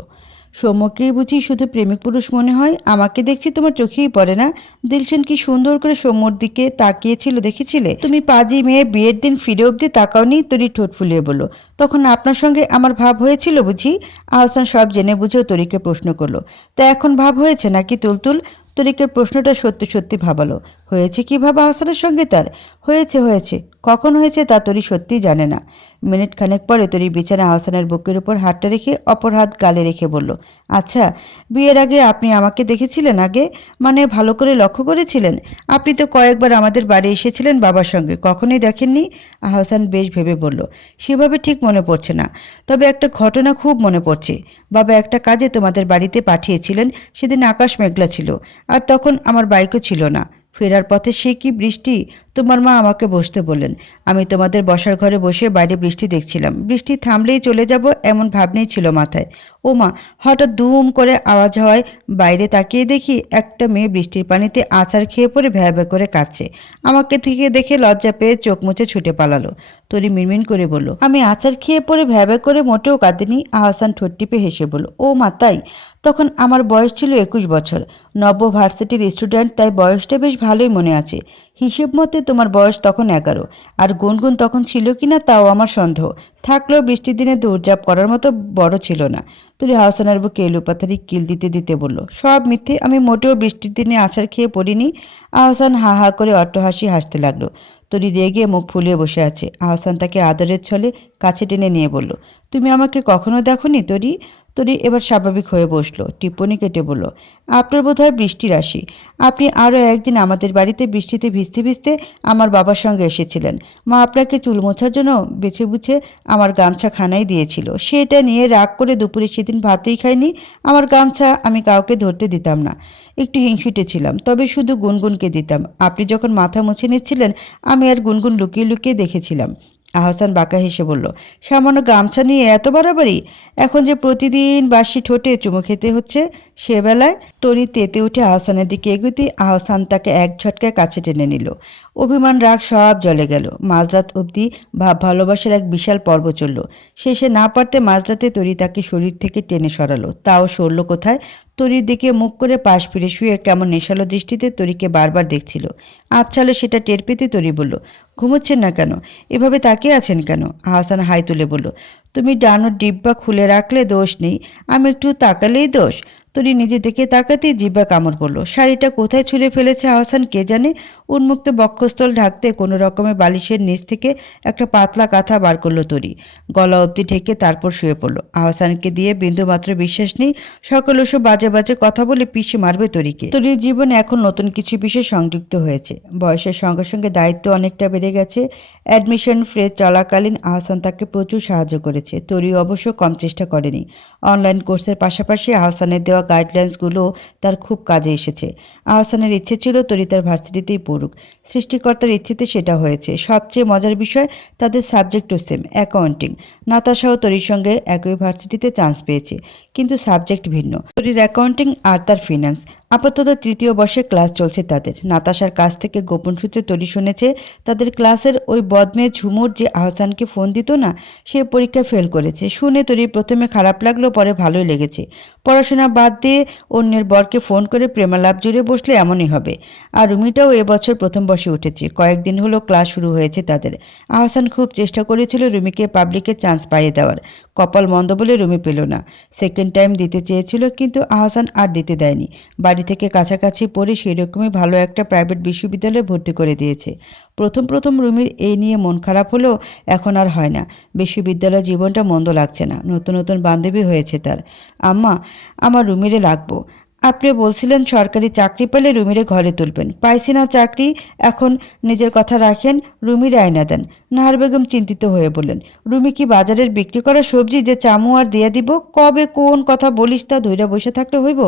সৌম্যকেই বুঝি শুধু প্রেমিক পুরুষ মনে হয়? আমাকে দেখছি তোমার চোখেই পড়ে না। দিলশান কি সুন্দর করে সৌম্যর দিকে তাকিয়েছিল দেখেছিলে? তুমি পাজি মেয়ে, বিয়ের দিন ফিরে অবধি তাকাওনি। তরি ঠোঁট ফুলিয়ে বলল, তখন আপনার সঙ্গে আমার ভাব হয়েছিল বুঝি? আহসান সব জেনে বুঝেও তরিকে প্রশ্ন করলো, তা এখন ভাব হয়েছে নাকি তুলতুল? তরিকের প্রশ্নটা সত্যি সত্যি ভাবালো। হয়েছে কি ভাবা আহসানের সঙ্গে তার? হয়েছে। কখন হয়েছে তা তরি সত্যিই জানে না। মিনিট খানেক পরে তরি বিছানায় আহসানের বুকের উপর হাতটা রেখে অপর হাত গালে রেখে বলল, আচ্ছা, বিয়ের আগে আপনি আমাকে দেখেছিলেন আগে? মানে ভালো করে লক্ষ্য করেছিলেন? আপনি তো কয়েকবার আমাদের বাড়ি এসেছিলেন বাবার সঙ্গে, কখনোই দেখেননি? আহসান বেশ ভেবে বলল, সেভাবে ঠিক মনে পড়ছে না, তবে একটা ঘটনা খুব মনে পড়ছে। বাবা একটা কাজে তোমাদের বাড়িতে পাঠিয়েছিলেন। সেদিন আকাশ মেঘলা ছিল, আর তখন আমার বাইকও ছিল না। ফেরার পথে সে কি বৃষ্টি! তোমার মা আমাকে বসতে বললেন। আমি তোমাদের বসার ঘরে বসে বাইরে বৃষ্টি দেখছিলাম। বৃষ্টি থামলেই চলে যাব এমন ভাবনাই ছিল মাথায়। ও মা, হঠাৎ দুম করে আওয়াজ হওয়ায় বাইরে তাকিয়ে দেখি একটা মেয়ে বৃষ্টির পানিতে আছাড় খেয়ে পড়ে ভ্যা ভ্যা করে কাঁদছে। আমাকে থেকে দেখে লজ্জা পেয়ে চোখ মুছে ছুটে পালালো। তরি মিনমিন করে বলল, আমি আছাড় খেয়ে পড়ে ভ্যা ভ্যা করে মোটেও কাঁদিনি। আহসান ঠোঁট টিপে হেসে বলল, ও মা তাই? তখন আমার বয়স ছিল 21 বছর, নব্য ভার্সিটির স্টুডেন্ট, তাই বয়সটা বেশ ভালোই মনে আছে। হিসেব মতে তোমার বয়স তখন 11, আর গুনগুন তখন ছিল কিনা তাও আমার সন্দেহ। থাকলেও বৃষ্টির দিনে দৌড়ঝাঁপ করার মতো বড় ছিল না। তুই আহসানের বুকে এলোপাথারি কিল দিতে দিতে বলল, সব মিথ্যে, আমি মোটেও বৃষ্টির দিনে আছাড় খেয়ে পড়িনি। আহসান হা হা করে অট্টহাসি হাসতে লাগলো। তরি রেগে মুখ ফুলিয়ে বসে আছে। আহসান তাকে আদরের ছলে কাছে টেনে নিয়ে বলল, তুমি আমাকে কখনো দেখোনি তরি? তরি এবার স্বাভাবিক হয়ে বসলো, টিপ্পনি কেটে বলল, আপনার বোধহয় বৃষ্টি রাশি। আপনি আরও একদিন আমাদের বাড়িতে বৃষ্টিতে ভিজতে ভিজতে আমার বাবার সঙ্গে এসেছিলেন। মা আপনাকে চুল মোছার জন্য বেছে বুছে আমার গামছা খানাই দিয়েছিল, সেটা নিয়ে রাগ করে দুপুরে সেদিন ভাতেই খাইনি। আমার গামছা আমি কাউকে ধরতে দিতাম না, একটু হিংসুটে ছিলাম, তবে শুধু গুনগুনকে দিতাম। আপনি যখন মাথা মুছে নিচ্ছিলেন আমি আর গুনগুন লুকিয়ে লুকিয়ে দেখেছিলাম। আহসান বাঁকা হেসে বলল, সামান্য গামছা নিয়ে এত বাড়াবাড়ি? এখন যে প্রতিদিন বাসি ঠোঁটে চুমু খেতে হচ্ছে সে বেলায়। তরি তেতে উঠে আহসানের দিকে এগোতে আহসান তাকে এক ঝটকায় কাছে টেনে নিল। অভিমান রাগ সব জ্বলে গেল। মাঝরাত অবধি ভাব ভালোবাসার এক বিশাল পর্ব চলল। শেষে না পারতে মাঝরাতে তরি তাকে শরীর থেকে টেনে সরালো। তাও সরল কোথায়? তরির দিকে মুখ করে পাশ ফিরে শুয়ে কেমন নেশালো দৃষ্টিতে তরিকে বারবার দেখছিল। আবছালো সেটা টের পেতে তরি বলল, ঘুমোচ্ছেন না কেন? এভাবে তাকিয়ে আছেন কেন? আহসান হাই তুলে বলল, তুমি ডানোর ডিব্বা খুলে রাখলে দোষ নেই, আমি একটু তাকালেই দোষ। তরি নিজে দিকে তাকাতেই জিব্বা কামড় পড়ল। শাড়িটা কোথায় ছুঁড়ে ফেলেছে আহসান কে জানে। উন্মুক্ত বক্ষস্থল ঢাকতে কোনো রকমে বালিশের নিচ থেকে একটা পাতলা কাঁথা বার করলো তরি। গলা অবধি ঢেকে তারপর শুয়ে পড়ল। আহসানকে দিয়ে বিন্দুমাত্র বিশ্বাস নেই সকল ওসব বাজে বাজে কথা বলে পিষে মারবে তরিকে। তরির জীবনে এখন নতুন কিছু বিষয় সংযুক্ত হয়েছে। বয়সের সঙ্গে সঙ্গে দায়িত্ব অনেকটা বেড়ে গেছে। অ্যাডমিশন ফেজ চলাকালীন আহসান তাকে প্রচুর সাহায্য করেছে। তরি অবশ্য কম চেষ্টা করেনি। অনলাইন কোর্সের পাশাপাশি আহসানের দেওয়া গাইডলাইন্সগুলো তার খুব কাজে এসেছে। আহসানের ইচ্ছে ছিল তরি তার ভার্সিটিতেই পড়ুক। সৃষ্টিকর্তার ইচ্ছেতে সেটা হয়েছে। সবচেয়ে মজার বিষয়, তাদের সাবজেক্টও সেম, অ্যাকাউন্টিং। নাতাশাও তরির সঙ্গে একই ভার্সিটিতে চান্স পেয়েছে, কিন্তু সাবজেক্ট ভিন্ন। তরির অ্যাকাউন্টিং আর তার ফিন্যান্স। আপাতত তৃতীয় বর্ষে ক্লাস চলছে তাদের। নাতাশার কাছ থেকে গোপন সূত্রে তরি শুনেছে তাদের ক্লাসের ওই বদমেয়ে ঝুমুর যে আহসানকে ফোন দিত না, সে পরীক্ষা ফেল করেছে। শুনে তরির প্রথমে খারাপ লাগলো, পরে ভালোই লেগেছে। পড়াশোনা বাদ দিয়ে অন্যের বরকে ফোন করে প্রেমালাপ জুড়ে বসলে এমনই হবে। আর রুমিটাও এবছর প্রথম বর্ষে উঠেছে। কয়েকদিন হলো ক্লাস শুরু হয়েছে তাদের। আহসান খুব চেষ্টা করেছিল রুমিকে পাবলিকে চান্স পাইয়ে দেওয়ার। কপাল মন্দ বলে রুমি পেল না। সেকেন্ড টাইম দিতে চেয়েছিল, কিন্তু আহসান আর দিতে দেয়নি। বাড়ি থেকে কাছাকাছি পড়ে সেরকমই ভালো একটা প্রাইভেট বিশ্ববিদ্যালয়ে ভর্তি করে দিয়েছে। প্রথম প্রথম রুমির এই নিয়ে মন খারাপ হলেও এখন আর হয় না। বিশ্ববিদ্যালয় জীবনটা মন্দ লাগছে না। নতুন নতুন বান্ধবী হয়েছে তার। আম্মা, আমার রুমিরে লাগবো। আপনি বলছিলেন সরকারি চাকরি পেলে রুমিরে ঘরে তুলবেন। পাইছি না চাকরি, এখন নিজের কথা রাখেন, রুমির আয়না দেন। নাহার বেগম চিন্তিত হয়ে বললেন, রুমি কি বাজারের বিক্রি করা সবজি যে চামু আর দিয়া দিব? কবে কোন কথা বলিস তা ধইরা বসে থাকলে হইব?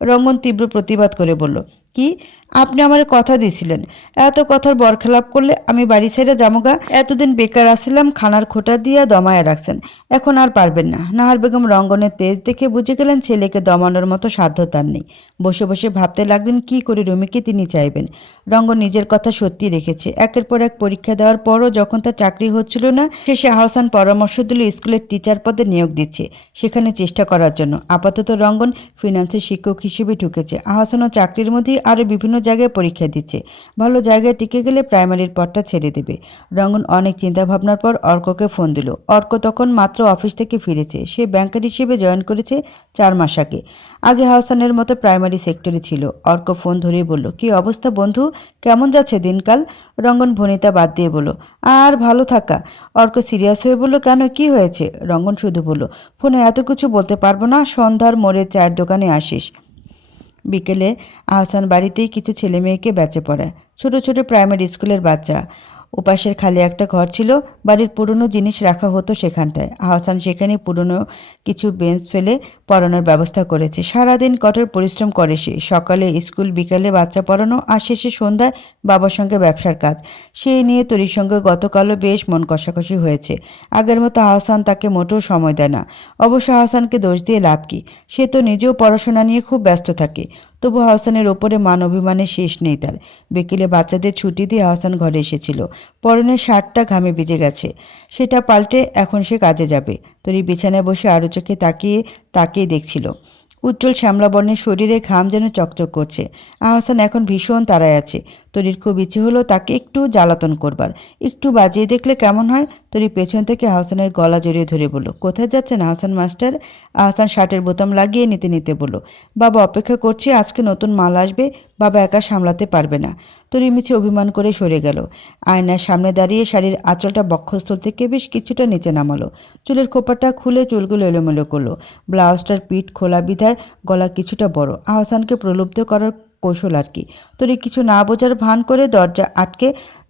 রঙ্গন তীব্র প্রতিবাদ করে বলল, কি আপনি আমার কথা দিছিলেন, এত কথার বরখেলাপ করলে আমি বাড়ি ছেড়ে জামুগা। এতদিন বেকার আসছিলাম, খানার খোটা দিয়া দমায় রাখছেন, এখন আর পারবেন না। নাহার বেগম রঙ্গনের তেজ দেখে বুঝে গেলেন ছেলেকে দমানোর মতো সাধ্য তার নেই। বসে বসে ভাবতে লাগলেন কি করে রুমিকে তিনি চাইবেন। রঙ্গন নিজের কথা সত্যি রেখেছে। একের পর এক পরীক্ষা দেওয়ার পরও যখন তার চাকরি হচ্ছিল না, শেষে আহসান পরামর্শ দিল স্কুলের টিচার পদে নিয়োগ দিচ্ছে, সেখানে চেষ্টা করার জন্য। আপাতত রঙ্গন ফিনান্সের শিক্ষক হিসেবে ঢুকেছে। আহসানও চাকরির মধ্যেই আরও বিভিন্ন জায়গায় পরীক্ষা দিচ্ছে। ভালো জায়গায় টিকে গেলে প্রাইমারির পরটা ছেড়ে দেবে। রঙ্গন অনেক চিন্তা ভাবনার পর অর্ককে ফোন দিল। অর্ক তখন মাত্র অফিস থেকে ফিরেছে। সে ব্যাংকার হিসেবে জয়েন করেছে 4 মাস আগে। আগে আহসানের মতো প্রাইমারি সেক্টরে ছিল। অর্ক ফোন ধরেই বলল, কি অবস্থা বন্ধু, কেমন যাচ্ছে দিনকাল? রঙ্গন ভনিতা বাদ দিয়ে বলল, আর ভালো থাকা। অর্ক সিরিয়াস হয়ে বলল, কেন, কি হয়েছে? রঙ্গন শুধু বলল, ফোনে এত কিছু বলতে পারবো না, সন্ধ্যার মোড়ে চায়ের দোকানে আসিস। বিকেলে আহসান বাড়িতেই কিছু ছেলে মেয়েকে বেঁচে পড়ায়, ছোট ছোট প্রাইমারি স্কুলের বাচ্চা। ওপাশের খালি একটা ঘর ছিল, বাড়ির পুরনো জিনিস রাখা হতো সেখানটায়। আহসান সেখানে পুরনো কিছু বেঞ্চ ফেলে পড়ানোর ব্যবস্থা করেছে। সারাদিন কঠোর পরিশ্রম করে সে। সকালে স্কুল, বিকালে বাচ্চা পড়ানো, আর শেষে সন্ধ্যায় বাবার সঙ্গে ব্যবসার কাজ। সেই নিয়ে তরির সঙ্গে গতকালও বেশ মন কষাকষি হয়েছে। আগের মতো আহসান তাকে মোটেও সময় দেয় না। অবশ্য আহসানকে দোষ দিয়ে লাভ কি, সে তো নিজেও পড়াশোনা নিয়ে খুব ব্যস্ত থাকে। তবু আহসানের ওপরে মান অভিমানের শেষ নেই তার। বিকেলে বাচ্চাদের ছুটি দিয়ে আহসান ঘরে এসেছিল। পরনের শার্টটা ঘামে ভিজে গেছে, সেটা পাল্টে এখন সে কাজে যাবে। তরি বিছানায় বসে আরও চোখে তাকিয়ে তাকিয়ে দেখছিল। উজ্জ্বল শ্যামলা বর্ণের শরীরে ঘাম যেন চকচক করছে। আহসান এখন ভীষণ তাড়ায় আছে। তরির খুব ইচ্ছে হলো তাকে একটু জ্বালাতন করবার। একটু বাজিয়ে দেখলে কেমন হয়? তরি পেছন থেকে আহসানের গলা জড়িয়ে ধরে বলল, কোথায় যাচ্ছেন আহসান মাস্টার? আহসান শার্টের বোতাম লাগিয়ে নিতে নিতে বলল, বাবা অপেক্ষা করছি, আজকে নতুন মাল আসবে, বাবা একা সামলাতে পারবে না। তরি মিছে অভিমান করে সরে গেল। আয়নার সামনে দাঁড়িয়ে শাড়ির আঁচলটা বক্ষস্থল থেকে বেশ কিছুটা নিচে নামালো। চুলের খোপাটা খুলে চুলগুলো এলোমেলো করলো। ব্লাউজটার পিঠ খোলা বিধায় গলা কিছুটা বড়। আহসানকে প্রলুব্ধ করার কৌশল আর কি। তরি কিছু না বোঝার ভান করে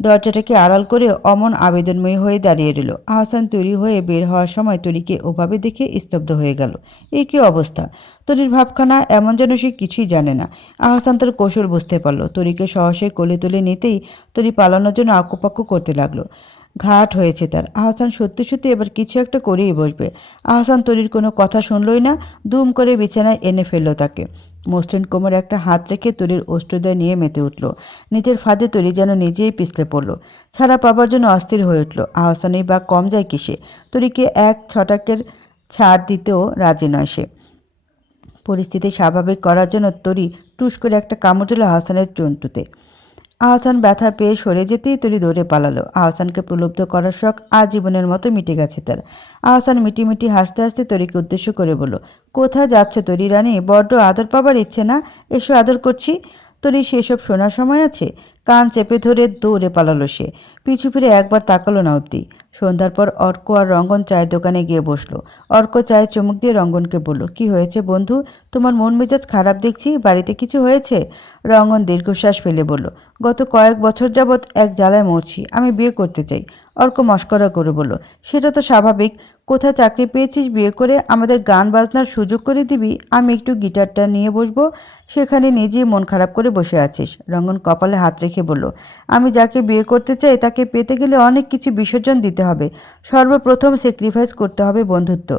দরজাটাকে আড়াল করে অমন আবেদনময়ী হয়ে দাঁড়িয়ে রইল। আহসান তৈরি হয়ে বের হওয়ার সময় তরিকে ওভাবে দেখে স্তব্ধ হয়ে গেল। এই কী অবস্থা! তরির ভাবখানা এমন যেন সে কিছুই জানে না। আহসান তার কৌশল বুঝতে পারল। তরিকে সহসে কোলে তুলে নিতেই তরি পালানোর জন্য আকুপাকু করতে লাগলো। ঘাট হয়েছে তার। আহসান সত্যি সত্যি এবার কিছু একটা করেই বসবে। আহসান তরির কোনো কথা শুনলই না। দুম করে বিছানায় এনে ফেলল তাকে। মসৃণ কোমরে একটা হাত রেখে তরির অষ্টদয় নিয়ে মেতে উঠল। নিজের ফাঁদে তরি যেন নিজেই পিছলে পড়ল। ছাড়া পাবার জন্য অস্থির হয়ে উঠল। আহসানই বা কম যায় কিসে? তরিকে এক ছটাকের ছাড় দিতেও রাজি নয় সে। পরিস্থিতি স্বাভাবিক করার জন্য তরি টুস করে একটা কামড় দিল আহসানের চন্টুতে। আহসান ব্যথা পেয়ে সরে যেতেই তরি দৌড়ে পালালো। আহসানকে প্রলুব্ধ করার শখ আজীবনের মতো মিটে গেছে তার। আহসান মিটি মিটি হাসতে হাসতে তরিকে উদ্দেশ্য করে বলল, কোথায় যাচ্ছ তরি রানী? বড্ড আদর পাবার ইচ্ছে না? এসো আদর করছি। তরি সেসব শোনার সময় আছে? কান চেপে ধরে দৌড়ে পালালো সে। পিছু ফিরে একবার তাকালো না অব্দি। সন্ধ্যার পর অর্ক আর রঙ্গন চায়ের দোকানে গিয়ে বসলো। অর্ক চায়ে চুমুক দিয়ে রঙ্গনকে বলল, কি হয়েছে বন্ধু? তোমার মন মেজাজ খারাপ দেখছি। বাড়িতে কিছু হয়েছে? রঙ্গন দীর্ঘশ্বাস ফেলে বলল, গত কয়েক বছর যাবৎ এক জ্বালায় মরছি। আমি বিয়ে করতে চাই। অর্ক মস্করা করে বলল, সেটা তো স্বাভাবিক। কোথায় চাকরি পেয়েছিস বিয়ে করে আমাদের গান বাজনার সুযোগ করে দিবি? আমি একটু গিটারটা নিয়ে বসবো। সেখানে নিজেই মন খারাপ করে বসে আছিস। রঙ্গন কপালে হাত রেখে বলল, আমি যাকে বিয়ে করতে চাই তাকে পেতে গেলে অনেক কিছু বিসর্জন দিতে হবে। সর্বপ্রথম স্যাক্রিফাইস করতে হবে বন্ধুত্ব।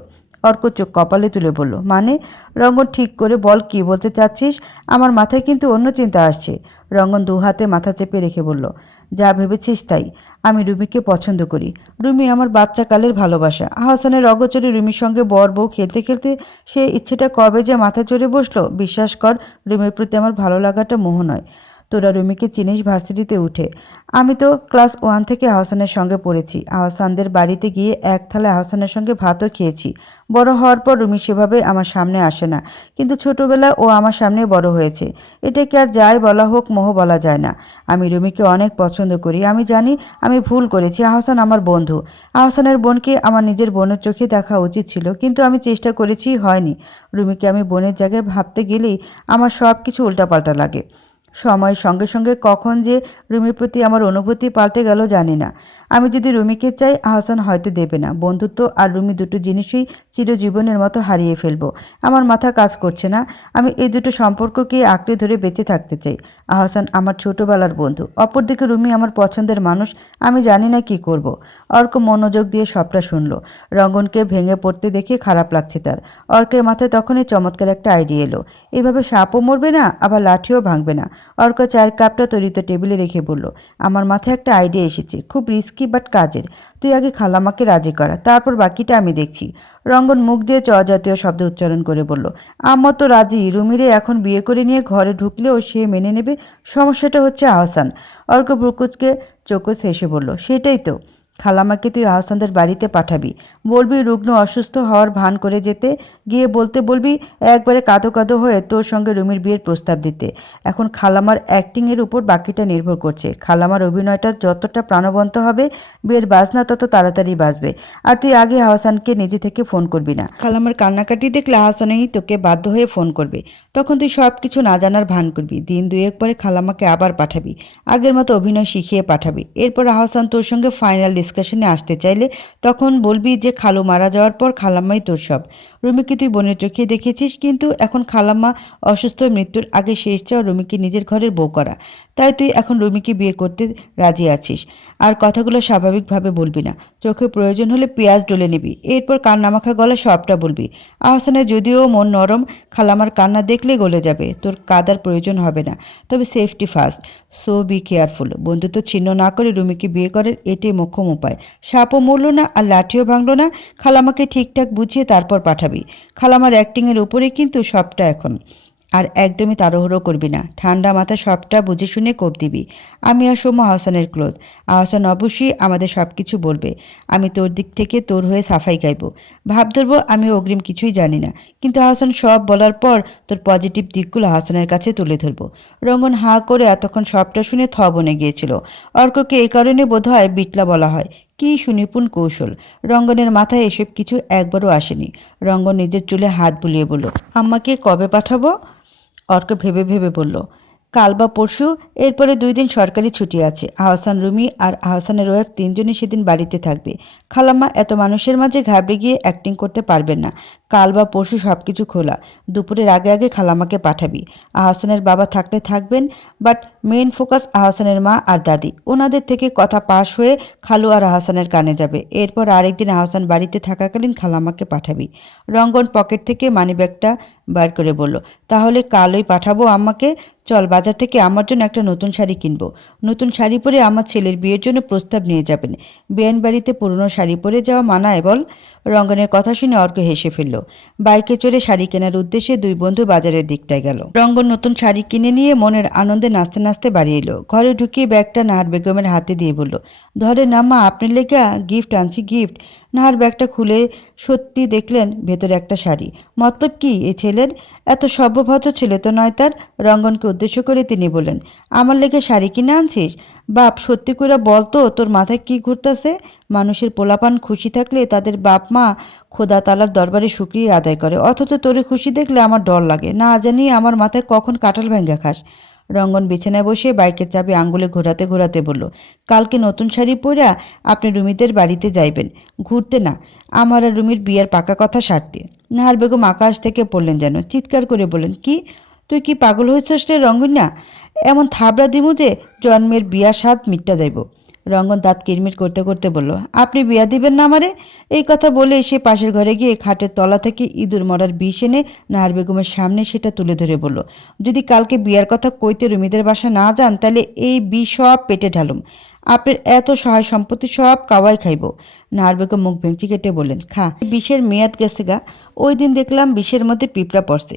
অর্ক চোখ কপালে তুলে বলল, মানে? রঙ্গন, ঠিক করে বল কি বলতে চাচ্ছিস? আমার মাথায় কিন্তু অন্য চিন্তা আসছে। রঙ্গন দু হাতে মাথা চেপে রেখে বলল, যা ভেবেছিস তাই। আমি রুমিকে পছন্দ করি। রুমি আমার বাচ্চাকালের ভালোবাসা। আহসানের অগোচরে রুমির সঙ্গে বর বউ খেলতে খেলতে সে ইচ্ছেটা কবে যে মাথায় চড়ে বসলো। বিশ্বাস কর, রুমির প্রতি আমার ভালো লাগাটা মোহ নয়। তোরা রুমিকে চিনিস ভার্সিটিতে উঠে। আমি তো ক্লাস 1 থেকে আহসানের সঙ্গে পড়েছি। আহসানদের বাড়িতে গিয়ে এক থালা আহসানের সঙ্গে ভাতও খেয়েছি। বড় হওয়ার পর রুমি সেভাবে আমার সামনে আসে না, কিন্তু ছোটবেলায় ও আমার সামনে বড় হয়েছে। এটাকে আর যাই বলা হোক মোহ বলা যায় না। আমি রুমিকে অনেক পছন্দ করি। আমি জানি আমি ভুল করেছি। আহসান আমার বন্ধু। আহসানের বোনকে আমার নিজের বোনের চোখে দেখা উচিত ছিল, কিন্তু আমি চেষ্টা করেছি, হয়নি। রুমিকে আমি বোনের জায়গায় ভাবতে গেলেই আমার সব কিছু উল্টাপাল্টা লাগে। সময়ের সঙ্গে সঙ্গে কখন যে রুমির প্রতি আমার অনুভূতি পাল্টে গেল জানি না। আমি যদি রুমিকে চাই, আহসান হয়তো দেবে না। বন্ধুত্ব আর রুমি দুটো জিনিসই চিরজীবনের মতো হারিয়ে ফেলবো। আমার মাথা কাজ করছে না। আমি এই দুটো সম্পর্ককে আঁকড়ে ধরে বেঁচে থাকতে চাই। আহসান আমার ছোটবেলার বন্ধু, অপরদিকে রুমি আমার পছন্দের মানুষ। আমি জানি না কি করব। অর্ক মনোযোগ দিয়ে সবটা শুনল। রঙ্গনকে ভেঙে পড়তে দেখে খারাপ লাগছে তার। অর্কের মাথায় তখনই চমৎকার একটা আইডিয়া এলো। এভাবে সাপও মরবে না, আবার লাঠিও ভাঙবে না। অর্ক চায়ের কাপটা তরিত টেবিলে রেখে বলল, আমার মাথায় একটা আইডিয়া এসেছে, খুব রিস্কি বাট কাজের। তুই আগে খালামাকে রাজি করা, তারপর বাকিটা আমি দেখছি। রঙ্গন মুখ দিয়ে চ জাতীয় শব্দ উচ্চারণ করে বলল, আম্মা তো রাজি। রুমিরে এখন বিয়ে করে নিয়ে ঘরে ঢুকলেও সে মেনে নেবে। সমস্যাটা হচ্ছে আহসান। অর্ক ভ্রুকুচকে চোখে শেষে বলল, সেটাই তো। খালামাকে তুই আহসানদের বাড়িতে পাঠাবি। বলবি রুগ্ন অসুস্থ হওয়ার ভান করে যেতে। গিয়ে বলতে বলবি একবারে কাঁদো কাঁদো হয়ে তোর সঙ্গে রুমির বিয়ের প্রস্তাব দিতে। এখন খালামার অ্যাক্টিংয়ের উপর বাকিটা নির্ভর করছে। খালামার অভিনয়টা যতটা প্রাণবন্ত হবে, বিয়ের বাজনা তত তাড়াতাড়ি বাজবে। আর তুই আগে আহসানকে নিজে থেকে ফোন করবি না। খালামার কান্নাকাটি দেখলে আহসানই তোকে বাধ্য হয়ে ফোন করবে। তখন তুই সব কিছু না জানার ভান করবি। দিন দুয়েক পরে খালামাকে আবার পাঠাবি। আগের মতো অভিনয় শিখিয়ে পাঠাবি। এরপর আহসান তোর সঙ্গে ফাইনাল ডিসকাশনে আসতে চাইলে তখন বলবি যে খালু মারা যাওয়ার পর খালাম্মাই তোর সব। রুমিকে তুই বোনের চোখে দেখেছিস, কিন্তু এখন খালাম্মা অসুস্থ, মৃত্যুর আগে শেষ চাও রুমিকে নিজের ঘরের বউ করা। তাই তুই এখন রুমিকে বিয়ে করতে রাজি আছিস। আর কথাগুলো স্বাভাবিকভাবে বলবি না। চোখে প্রয়োজন হলে পেঁয়াজ ডলে নিবি। এরপর কান্নামাখা গলায় সবটা বলবি। আহসানের যদিও মন নরম, খালামার কান্না দেখলে গলে যাবে। তোর কাদার প্রয়োজন হবে না। তবে safety first, so be careful. বন্ধুত্ব ছিন্ন না করে রুমিকে বিয়ে করার এটাই মোক্ষম উপায়। সাপও মরল না আর লাঠিও ভাঙল না। খালামাকে ঠিকঠাক বুঝিয়ে তারপর পাঠাবি। খালামার অ্যাক্টিংয়ের উপরে কিন্তু সবটা এখন। আর একদমই তাড়াহুড়ো করবি না, ঠান্ডা মাথায় সবটা বুঝে শুনে কোপ দিবি। আমি আর সৌম্য আহসানের ক্লোজ, আহসান অবশ্যই আমাদের সব কিছু বলবে। আমি তোর দিক থেকে তোর হয়ে সাফাই গাইব, ভাব ধরবো আমি অগ্রিম কিছুই জানি না, কিন্তু আহসান সব বলার পর তোর পজিটিভ দিকগুলো আহসানের কাছে তুলে ধরবো। রঙ্গন হাঁ করে এতক্ষণ সবটা শুনে থ বনে গিয়েছিল। অর্ককে এই কারণে বোধহয় বিটলা বলা হয়। কী সুনিপুণ কৌশল! রঙ্গনের মাথায় এসব কিছু একবারও আসেনি। রঙ্গন নিজের চুলে হাত বুলিয়ে বলল, আম্মাকে কবে পাঠাবো? অর্ক ভেবে ভেবে বলল, কাল বা পরশু। এরপরে 2 দিন সরকারি ছুটি আছে। আহসান, রুমি আর আহসানের ওয়াইফ 3 জনই সেদিন বাড়িতে থাকবে। খালাম্মা এত মানুষের মাঝে ঘাবড়ে গিয়ে অ্যাক্টিং করতে পারবেন না। কাল বা পরশু সব কিছু খোলা। দুপুরের আগে আগে খালাম্মাকে পাঠাবি। আহসানের বাবা থাকলে থাকবেন, বাট মেইন ফোকাস আহসানের মা আর দাদি। ওনাদের থেকে কথা পাশ হয়ে খালু আর আহসানের কানে যাবে। এরপর আরেকদিন আহসান বাড়িতে থাকাকালীন খালাম্মাকে পাঠাবি। রঙ্গন পকেট থেকে মানিব্যাগটা বার করে বলল, তাহলে কালই পাঠাবো আম্মাকে। চল, বাজার থেকে আমার জন্য একটা নতুন শাড়ি কিনবো। নতুন শাড়ি পরে আমার ছেলের বিয়ের জন্য প্রস্তাব নিয়ে যাবেন। বিয়ান বাড়িতে পুরনো শাড়ি পরে যাওয়া মানায় বল? রঙ্গনের কথা শুনে অর্ক হেসে ফেলল। বাইকে চড়ে শাড়ি কেনার উদ্দেশ্যে 2 বন্ধু বাজারের দিকটায় গেল। রঙ্গন নতুন শাড়ি কিনে নিয়ে মনের আনন্দে নাচতে নাচতে বাড়ি এলো। ঘরে ঢুকিয়ে ব্যাগটা নাহার বেগমের হাতে দিয়ে বলল, ধরে না মা, আপনার লেগা গিফট আনছি, গিফট। নাহার ব্যাগটা খুলে সত্যি দেখলেন ভেতরে একটা শাড়ি। মতলব কি এ ছেলের? এত সভ্যভদ্র ছেলে তো নয় তার। রঙ্গনকে উদ্দেশ্য করে তিনি বললেন, আমার লেগে শাড়ি কিনে আনছিস? বাপ, সত্যি করে বল তো তোর মাথায় কি ঘুরতেছে? মানুষের পোলাপান খুশি থাকলে তাদের বাপ মা খোদা তালার দরবারে শুকরিয়া আদায় করে, অথচ তোরে খুশি দেখলে আমার ডর লাগে, না জানি আমার মাথায় কখন কাঁঠাল ভেঙ্গা খাস। রঙ্গন বিছানায় বসে বাইকের চাবি আঙ্গুলে ঘোরাতে ঘোরাতে বলল, কালকে নতুন শাড়ি পরা আপনি রুমিদের বাড়িতে যাইবেন, ঘুরতে না, আমার আর রুমির বিয়ের পাকা কথা সারতে। নাহার বেগম আকাশ থেকে পড়লেন যেন, চিৎকার করে বললেন, কি? তুই কি পাগল হয়েছিস রে রঙ্গন? না এমন থাবড়া দিমু যে জন্মের বিয়া স্বাদ মিটটা যাইব। রঙ্গন দাঁত কিরমির করতে করতে বলল, আপনি বিয়া দিবেন না আমারে? এই কথা বলে সে পাশের ঘরে গিয়ে খাটের তলা থেকে ইঁদুর মরার বিষ এনে নাহার বেগমের সামনে সেটা তুলে ধরে বলল, যদি কালকে বিয়ার কথা কইতে রুমিদের বাসা না যান তাহলে এই বিষ সব পেটে ঢালুম। আপনার এত সহায় সম্পত্তি সব কাওয়াই খাইব। নাহার বেগম মুখ ভেঙচি কেটে বললেন, খা, বিষের মেয়াদ গেছে গা। ওই দিন দেখলাম বিষের মধ্যে পিঁপড়া পড়ছে,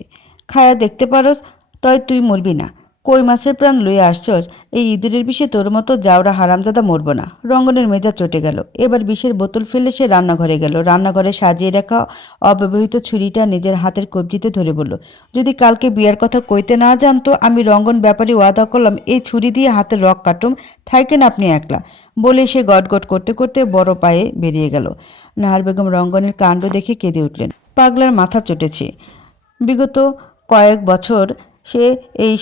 খায়া দেখতে পারস, তয় তুই মরবি না। কই মাছের প্রাণ লইয়া আসছস, এই ইঁদুরের বিষে তোর মতো যাওরা হারামজাদা মরব না। রঙ্গনের মেজাজ চটে গেল। এবার বিষের বোতল ফেলে সে রান্নাঘরে গেল। রান্নাঘরে সাজিয়ে রাখা অব্যবহৃত ছুরিটা নিজের হাতের কবজিতে ধরে বলল, যদি কালকে বিয়ার কথা কইতে না জানতো আমি রঙ্গন ব্যাপারে ওয়াদা করলাম এই ছুরি দিয়ে হাতের রক কাটুম, থাইকেন আপনি একলা। বলে সে গটগট করতে করতে বড় পায়ে বেরিয়ে গেল। নাহার বেগম রঙ্গনের কাণ্ড দেখে কেঁদে উঠলেন। পাগলার মাথা চটেছে। বিগত কয়েক বছর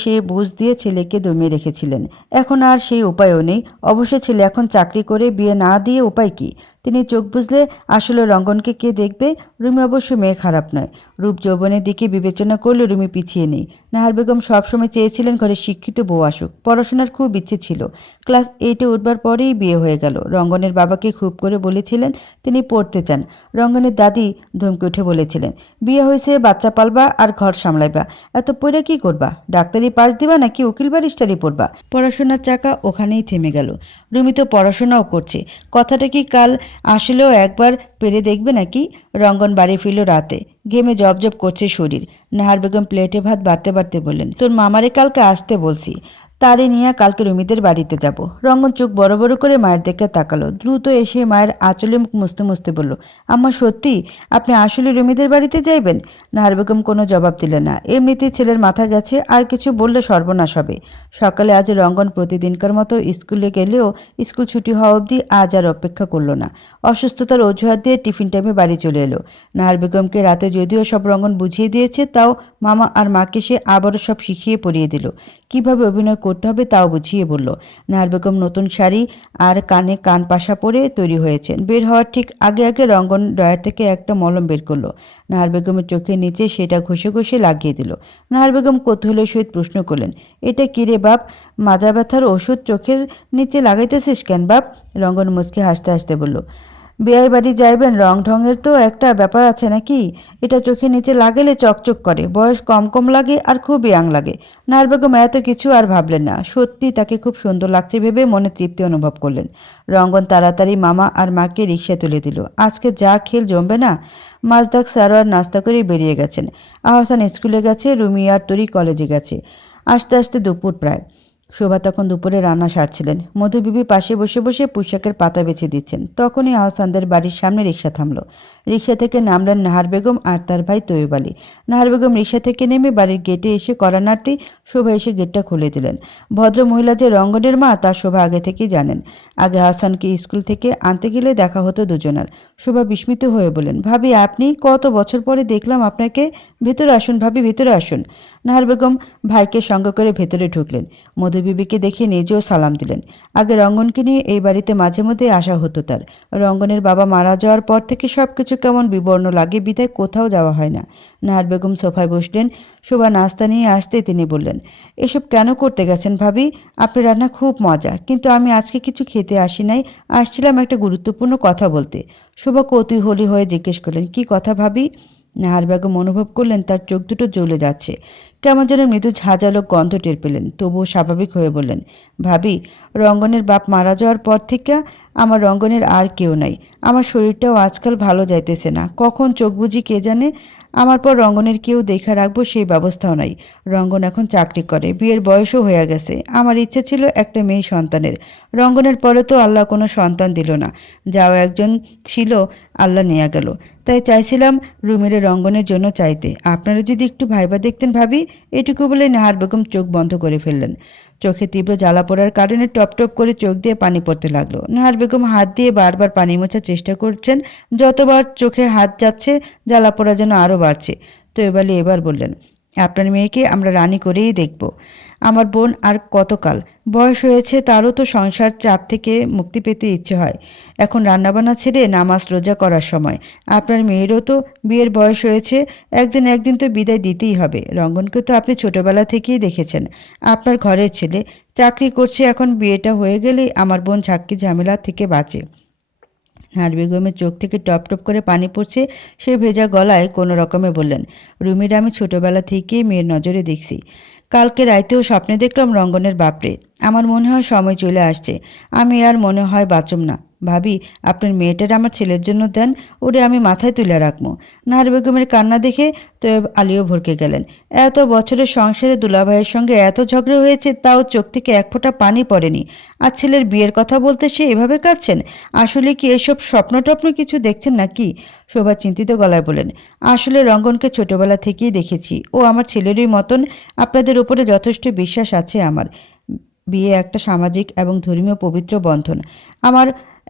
সে বুঝ দিয়ে ছেলেকে দমিয়ে রেখেছিলেন। এখন আর সেই উপায়ও নেই। অবশ্য ছেলে এখন চাকরি করে, বিয়ে না দিয়ে উপায় কি? তিনি চোখ বুঝলে আসলে রঙ্গনকে কে দেখবে? রুমি অবশ্য মেয়ে খারাপ নয়। রূপ যৌবনের দিকে বিবেচনা করলে রুমি পিছিয়ে নেই। নাহার বেগম সবসময় চেয়েছিলেন ঘরে শিক্ষিত বউ আসুক। পড়াশোনার খুব ইচ্ছে ছিল। ক্লাস 8-এ উঠবার পরেই বিয়ে হয়ে গেল। রঙ্গনের বাবাকে খুব করে বলেছিলেন তিনি পড়তে চান। রঙ্গনের দাদি ধমকে উঠে বলেছিলেন, বিয়ে হয়েছে, বাচ্চা পালবা আর ঘর সামলাইবা, এত পড়ে কি করবা? ডাক্তারি পাস দিবা নাকি উকিল ব্যারিস্টারি পড়বা? পড়াশোনার চাকা ওখানেই থেমে গেল। রুমি তো পড়াশোনাও করছে, কথাটা কি কাল আসলেও একবার পেরে দেখবে নাকি? রঙ্গন বাড়ি ফিরল রাতে। ঘেমে জবজব করছে শরীর। নাহার বেগম প্লেটে ভাত বাড়তে বাড়তে বললেন, তোর মামারে কালকে আসতে বলছি, তারে নিয়ে কালকে রুমিদের বাড়িতে যাব। রঙ্গন চোখ বড় বড় করে মায়ের দিকে তাকালো। দ্রুত এসে মায়ের আঁচলে মুখ মুছতে মুছতে বলল, আম্মা সত্যি আপনি আসলে রুমিদের বাড়িতে যাইবেন? নাহার বেগম কোনো জবাব দিলেন না। এমনিতেই ছেলের মাথা গেছে, আর কিছু বললে সর্বনাশ হবে। সকালে আজ রঙ্গন প্রতিদিনকার মতো স্কুলে গেলেও স্কুল ছুটি হওয়া অবধি আজ আর অপেক্ষা করল না। অসুস্থতার অজুহাত দিয়ে টিফিন টাইমে বাড়ি চলে এলো। নাহার বেগমকে রাতে যদিও সব রঙ্গন বুঝিয়ে দিয়েছে, তাও মামা আর মাকে সে আবারও সব শিখিয়ে পড়িয়ে দিল। কিভাবে অভিনয় করতে হবে তাও বুঝিয়ে বলল। নাহার বেগম নতুন শাড়ি আর কানে কান পাশা পরে তৈরি হয়েছেন। বের হওয়ার ঠিক আগে আগে রঙ্গন ড্রয়ার থেকে একটা মলম বের করলো। নাহার বেগমের চোখের নিচে সেটা ঘষে ঘষে লাগিয়ে দিল। নাহার বেগম কৌতূহলের সহিত প্রশ্ন করলেন, এটা কি রে বাপ, মাজা ব্যথার ওষুধ চোখের নিচে লাগাইতেছিস কেন বাপ? রঙ্গন মুচকে হাসতে হাসতে বলল, বিয়ে বাড়ি যাইবেন, রং ঢঙের তো একটা ব্যাপার আছে নাকি? এটা চোখের নিচে লাগালে চকচক করে, বয়স কম কম লাগে আর খুব ইয়াং লাগে। নাহার বেগম এত কিছু আর ভাবলেন না, সত্যি তাকে খুব সুন্দর লাগছে ভেবে মনে তৃপ্তি অনুভব করলেন। রঙ্গন তাড়াতাড়ি মামা আর মাকে রিকশায় তুলে দিল। আজকে যা খেল জমবে না। মাজদাক সারোয়ার নাস্তা করে বেরিয়ে গেছেন। আহসান স্কুলে গেছে, রুমি আর তরি কলেজে গেছে। আস্তে আস্তে দুপুর প্রায়। শোভা তখন দুপুরে রান্না সারছিলেন। মধু বিবি পাশে বসে বসে পুঁইশাকের পাতা বেছে দিচ্ছেন। তখনই আহসানদের বাড়ির সামনে রিকশা থামলো। রিকশা থেকে নামলেন নাহার বেগম আর তার ভাই তৈয়ব আলী। নাহার বেগম রিকশা থেকে নেমে বাড়ির গেটে এসে কড়া নাড়তেই শোভা এসে গেটটা খুলে দিলেন। ভদ্র মহিলা যে রঙ্গনের মা তা শোভা আগে থেকেই জানেন। আগে আহসানকে স্কুল থেকে আনতে গেলে দেখা হতো দুজনার। শোভা বিস্মিত হয়ে বলেন, ভাবি আপনি, কত বছর পরে দেখলাম আপনাকে। ভেতরে আসুন ভাবি, ভেতরে আসুন। নাহার বেগম ভাইকে সঙ্গে করে ভেতরে ঢুকলেন। মধু বিবিকে দেখে নিজেও সালাম দিলেন। আগে রঙ্গনকে নিয়ে এই বাড়িতে মাঝে মধ্যে আসা হতো তার। রঙ্গনের বাবা মারা যাওয়ার পর থেকে সবকিছু কেমন বিবর্ণ লাগে, বিদায় কোথাও যাওয়া হয় না। নাহার বেগম সোফায় বসলেন। শোভা নাস্তা নিয়ে আসতে তিনি বললেন, এসব কেন করতে গেছেন ভাবি? আপনার রান্না খুব মজা, কিন্তু আমি আজকে কিছু খেতে আসি নাই, আসছিলাম একটা গুরুত্বপূর্ণ কথা বলতে। শোভা কৌতূহলী হয়ে জিজ্ঞেস করলেন, কি কথা ভাবি? নাহার বেগম অনুভব করলেন তার চোখ দুটো জ্বলে যাচ্ছে। কেমন যেন মৃদু ঝাঁঝালো গন্ধ টের পেলেন, তবুও স্বাভাবিক হয়ে বললেন, ভাবি, রঙ্গনের বাপ মারা যাওয়ার পর থেকে আমার রঙ্গনের আর কেউ নাই। আমার শরীরটাও আজকাল ভালো যাইতেছে না, কখন চোখ বুঝি কে জানে। আমার পর রঙ্গনের কেউ দেখা রাখবো সেই ব্যবস্থাও নাই। রঙ্গন এখন চাকরি করে, বিয়ের বয়সও হয়ে গেছে। আমার ইচ্ছে ছিল একটা মেয়ে সন্তানের। রঙ্গনের পরে তো আল্লাহ কোনো সন্তান দিল না, যাও একজন ছিল আল্লাহ নেয়া গেল। তাই চাইছিলাম রুমির রঙ্গনের জন্য চাইতে। আপনারা যদি একটু ভাইবা দেখতেন ভাবি। এটুকু বলে নাহার বেগম চোখ বন্ধ করে ফেললেন। চোখে তীব্র জ্বালা পড়ার কারণে টপ টপ করে চোখ দিয়ে পানি পড়তে লাগলো। নাহার বেগম হাত দিয়ে বারবার পানি মোছার চেষ্টা করছেন। যতবার চোখে হাত যাচ্ছে জ্বালা পোড়া যেন আরও বাড়ছে। তো এবার বললেন, আপনার মেয়েকে আমরা রানী করেই দেখব। আমার বোন আর কতকাল বয়স হয়েছে, তারও তো সংসার চাপ থেকে মুক্তি পেতে ইচ্ছে হয়। এখন রান্নাবান্না ছেড়ে নামাজ রোজা করার সময়। আপনার মেয়েরও তো বিয়ের বয়স হয়েছে, একদিন তো বিদায় দিতেই হবে। রঙ্গনকে তো আপনি ছোটবেলা থেকেই দেখেছেন, আপনার ঘরের ছেলে, চাকরি করছে। এখন বিয়েটা হয়ে গেলেই আমার বোন ঝাক্কি ঝামেলা থেকে বাঁচে। নাহার বেগমের চোখ থেকে টপ টপ করে পানি পড়ছে। সে ভেজা গলায় কোনো রকমে বললেন, রুমির আমি ছোটবেলা থেকেই মেয়ের নজরে দেখছি। কালকে রাইতেও স্বপ্নে দেখলাম রঙ্গনের বাপরে। আমার মনে হয় সময় চলে আসছে, আমি আর মনে হয় বাঁচুম না। ভাবি, আপনার মেয়েটার আমার ছেলের জন্য দেন, ওরে আমি মাথায় তুলে রাখবো। নাহার বেগমের কান্না দেখে তৈয়ব আলীও ভরকে গেলেন। এত বছরের সংসারে দুলাভাইয়ের সঙ্গে এত ঝগড়া হয়েছে, তাও চোখ থেকে এক ফোঁটা পানি পড়েনি। আর ছেলের বিয়ের কথা বলতে সে এভাবে কাঁদছেন। আসলে কি এসব স্বপ্ন টপ্ন কিছু দেখছেন নাকি? শোভা চিন্তিত গলায় বলেন, আসলে রঙ্গনকে ছোটবেলা থেকেই দেখেছি, ও আমার ছেলেরই মতন। আপনাদের উপরে যথেষ্ট বিশ্বাস আছে আমার। বিয়ে একটা সামাজিক এবং ধর্মীয় পবিত্র বন্ধন। আমার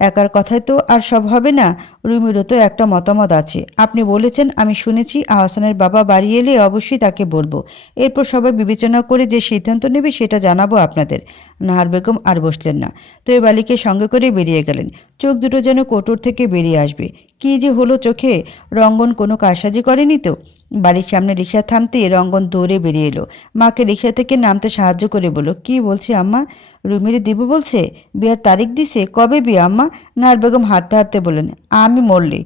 একার কথায় তো আর সব হবে না। রুমিরও তো একটা মতামত আছে। আপনি বলেছেন, আমি শুনেছি। আহসানের বাবা বাড়ি এলে অবশ্যই তাকে বলবো। এরপর সবাই বিবেচনা করে যে সিদ্ধান্ত নেবে সেটা জানাবো আপনাদের। নাহার বেগম আর বসলেন না, তো এই বালিকে সঙ্গে করে বেরিয়ে গেলেন। চোখ দুটো যেন কোটর থেকে বেরিয়ে আসবে। কি যে হলো চোখে? রঙ্গন কোনো কারসাজি করেনি তো? বাড়ির সামনে রিকশা থামতেই রঙ্গন দৌড়ে বেরিয়ে এলো। মাকে রিকশা থেকে নামতে সাহায্য করে বলল, কি বলছে আম্মা? রুমিরে দিব বলছে? বিয়ার তারিখ দিছে? কবে বিয়ে আম্মা? নাহার বেগম হাঁটতে হাঁটতে বললেন, আমি মরলে।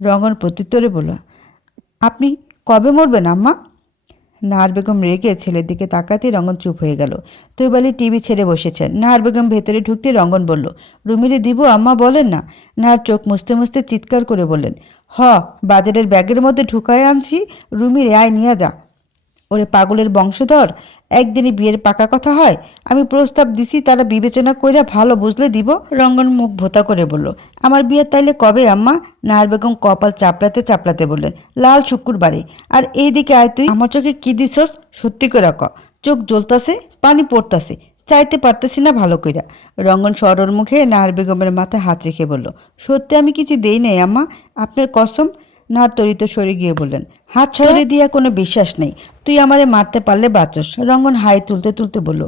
রঙ্গন প্রত্যুত্তরে বলল, আপনি কবে মরবেন আম্মা? নাহার বেগম রেগে ছেলের দিকে তাকাতেই রঙ্গন চুপ হয়ে গেল। তৈবালি টিভি ছেড়ে বসেছেন। নাহার বেগম ভেতরে ঢুকতে রঙ্গন বলল, রুমিরে দিব আম্মা বলেন না। নাহার চোখ মুছতে মুছতে চিৎকার করে বললেন, বাজারের ব্যাগের মধ্যে ঢুকায় আনছি, রুমিরে আয় নিয়ে যা। ওরে পাগলের বংশধর, একদিনই বিয়ের পাকা কথা হয়? আমি প্রস্তাব দিছি, তারা বিবেচনা কইরা ভালো বুঝলে দিব। রঙ্গন মুখ ভোতা করে বলল, আমার বিয়ে তাইলে কবে আম্মা? নাহার বেগম কপাল চাপড়াতে চাপড়াতে বললেন, লাল শুক্রবারে। আর এইদিকে আয় তুই। আমার চোখে কি দিছস সত্যি করে ক। চোখ জ্বলতাছে, পানি পড়তাছে, চাইতে পারতেছি না ভালো কইরা। রঙ্গন সরর মুখে নাহার বেগমের মাথায় হাত রেখে বলল, সত্যি আমি কিছু দেই নাই আম্মা, আপনার কসম। নাহার তরিত সরে গিয়ে বললেন, হাত ছড়ে দিয়া কোনো বিশ্বাস নেই। তুই আমারে মারতে পারলে বাঁচস। রঙ্গন হাই তুলতে তুলতে বলল,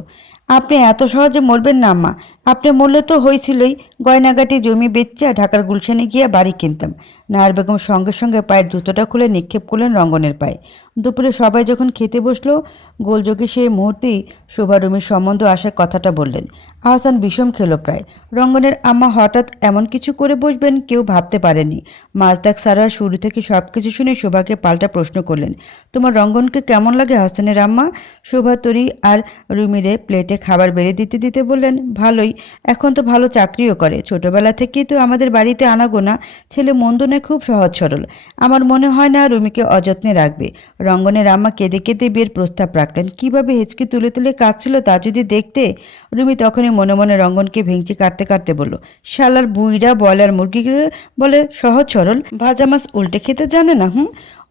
আপনি এত সহজে মরবেন না আম্মা। আপনি মরলে তো হয়েছিলই, গয়নাগাটি জমি বেচা ঢাকার গুলশানে গিয়ে বাড়ি কিনতাম। নায়ার বেগম সঙ্গে সঙ্গে পায়ের জুতোটা খুলে নিক্ষেপ করলেন রঙ্গনের পায়ে। দুপুরে সবাই যখন খেতে বসলো, গোলযোগে সেই মুহূর্তেই শোভা রুমির সম্বন্ধ আসার কথাটা বললেন। আহসান বিষম খেলো প্রায়। রঙ্গনের আম্মা হঠাৎ এমন কিছু করে বসবেন কেউ ভাবতে পারেনি। মাজদাক সারার শুরু থেকে সব কিছু শুনে শোভাকে পাল্টা প্রশ্ন করলেন, তোমার রঙ্গনকে কেমন লাগে হাসানের আম্মা? শোভা তরি আর রুমিরে প্লেটে খাবার বেড়ে দিতে দিতে বললেন, ভালোই, এখন তো ভালো চাকরিও করে। ছোটবেলা থেকেই তো আমাদের বাড়িতে আনাগোনা, ছেলে মন্দ নয়, খুব সহজ সরল। আমার মনে হয় না রুমিকে অযত্নে রাখবে। রঙ্গনের আম্মা কেঁদে কেঁদে বিয়ের প্রস্তাব রাখলেন। কিভাবে হেঁচকি তুলে তুলে কাঁদছিল তা যদি দেখতে। রুমি তখনই মনে মনে রঙ্গনকে ভেঙচি কাটতে কাটতে বলল, শালার বুইড়া ব্রয়লার মুরগি বলে সহজ সরল, ভাজা মাছ উল্টে খেতে জানে না।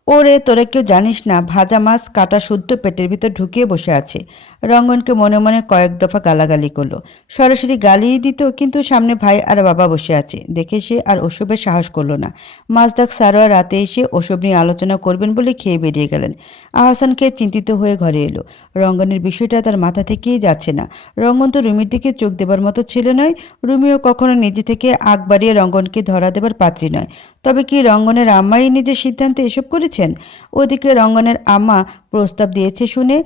ওরে তোরা কেউ জানিস না, ভাজা মাছ কাটা শুদ্ধ পেটের ভিতর ঢুকিয়ে বসে আছে। রঙ্গনকে মনে মনে কয়েক দফা গালাগালি করলো। সরাসরি গালিই দিত, কিন্তু সামনে ভাই আর বাবা বসে আছে দেখে সে আর ওসবের সাহস করলো না। মাজদাক সারোয়া রাতে এসে ওসব নিয়ে আলোচনা করবেন বলে খেয়ে বেরিয়ে গেলেন। আহসানকে চিন্তিত হয়ে ঘরে এলো। রঙ্গনের বিষয়টা তার মাথা থেকেই যাচ্ছে না। রঙ্গন তো রুমির দিকে চোখ দেবার মতো ছেলে নয়। রুমিও কখনো নিজে থেকে আগ বাড়িয়ে রঙ্গনকে ধরা দেবার পাত্রী নয়। তবে কি রঙ্গনের আম্মাই নিজের সিদ্ধান্তে এসব করেছেন? ওদিকে রঙ্গনের আম্মা প্রস্তাব দিয়েছে শুনে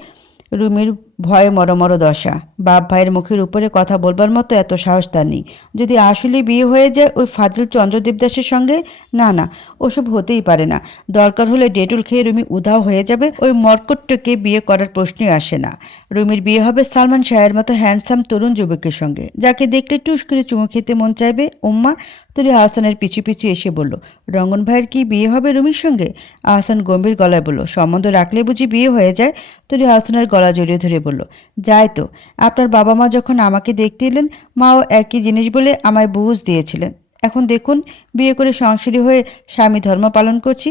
রুমির ভয়ে মরমর দশা। বাপ ভাইয়ের মুখের উপরে কথা বলবার মতো এত সাহস তার নেই। যদি আসলে বিয়ে হয়ে যায় ওই ফাজিল চন্দ্রদেবদাসের সঙ্গে, না না, ওসব হতেই পারে না। দরকার হলে ডেটুল খেয়ে রুমি উধাও হয়ে যাবে। ওই মর্কটকে বিয়ে করার প্রশ্নই আসে না। রুমির বিয়ে হবে সালমান শাহের মতো হ্যান্ডসাম তরুণ যুবকের সঙ্গে, যাকে দেখলে টুস করে চুমু খেতে মন চাইবে। উম্মা তুলি আহসানের পিছু পিছু এসে বলল, রঙ্গন ভাইয়ের কি বিয়ে হবে রুমির সঙ্গে? আহসান গম্ভীর গলায় বলল, সম্বন্ধ রাখলে বুঝি বিয়ে হয়ে যায়? তুলি আহসানের গলা জড়িয়ে ধরে বলল, যায় তো। আপনার বাবা মা যখন আমাকে দেখতে এলেন, মাও একই জিনিস বলে আমায় বুঝ দিয়েছিলেন। এখন দেখুন, বিয়ে করে সংসারী হয়ে স্বামী ধর্ম পালন করছি।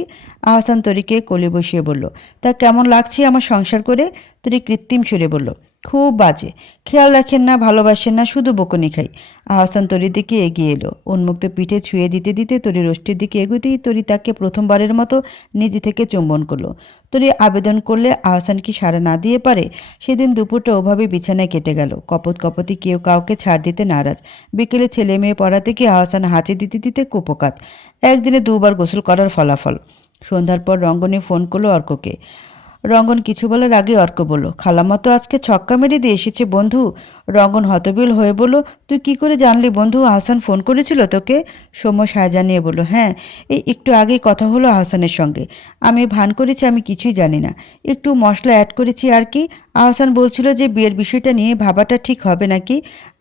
আহসান তরিকে কোলে বসিয়ে বলল, তা কেমন লাগছে আমার সংসার করে? তরি কৃত্রিম সুরে বলল, খুব বাজে। খেয়াল রাখেন না, ভালোবাসেন না, শুধু বকুনি খাই। আহসান তরির দিকে এগিয়ে এলো। উন্মুক্ত পিঠে ছুঁয়ে দিতে দিতে তরি রষ্টির দিকে এগোতেই তরি তাকে প্রথমবারের মতো নিজে থেকে চুম্বন করলো। তরি আবেদন করলে আহসান কি সাড়া না দিয়ে পারে? সেদিন দুপুরটা ওভাবে বিছানায় কেটে গেল। কপত কপতি কেউ কাউকে ছাড় দিতে নারাজ। বিকেলে ছেলে মেয়ে পড়াতে গিয়ে আহসান হাঁচি দিতে দিতে কুপোকাত। একদিনে দুবার গোসল করার ফলাফল। সন্ধ্যার পর রঙ্গনে ফোন করলো অর্ককে। রঙ্গন কিছু বলার আগে অর্ক বলল, খালাম্মা তো আজকে ছক্কা মেরে দিয়ে এসেছে বন্ধু। রঙ্গন হতবিল হয়ে বলল, তুই কি করে জানলি বন্ধু? আহসান ফোন করেছিল তোকে? সৌম্য সায় জানিয়ে বলল, হ্যাঁ, এই একটু আগেই কথা হলো আহসানের সঙ্গে। আমি ভান করেছি আমি কিছুই জানি না, একটু মশলা অ্যাড করেছি আর কি। আহসান বলছিল যে বিয়ের বিষয়টা নিয়ে ভাবাটা ঠিক হবে নাকি।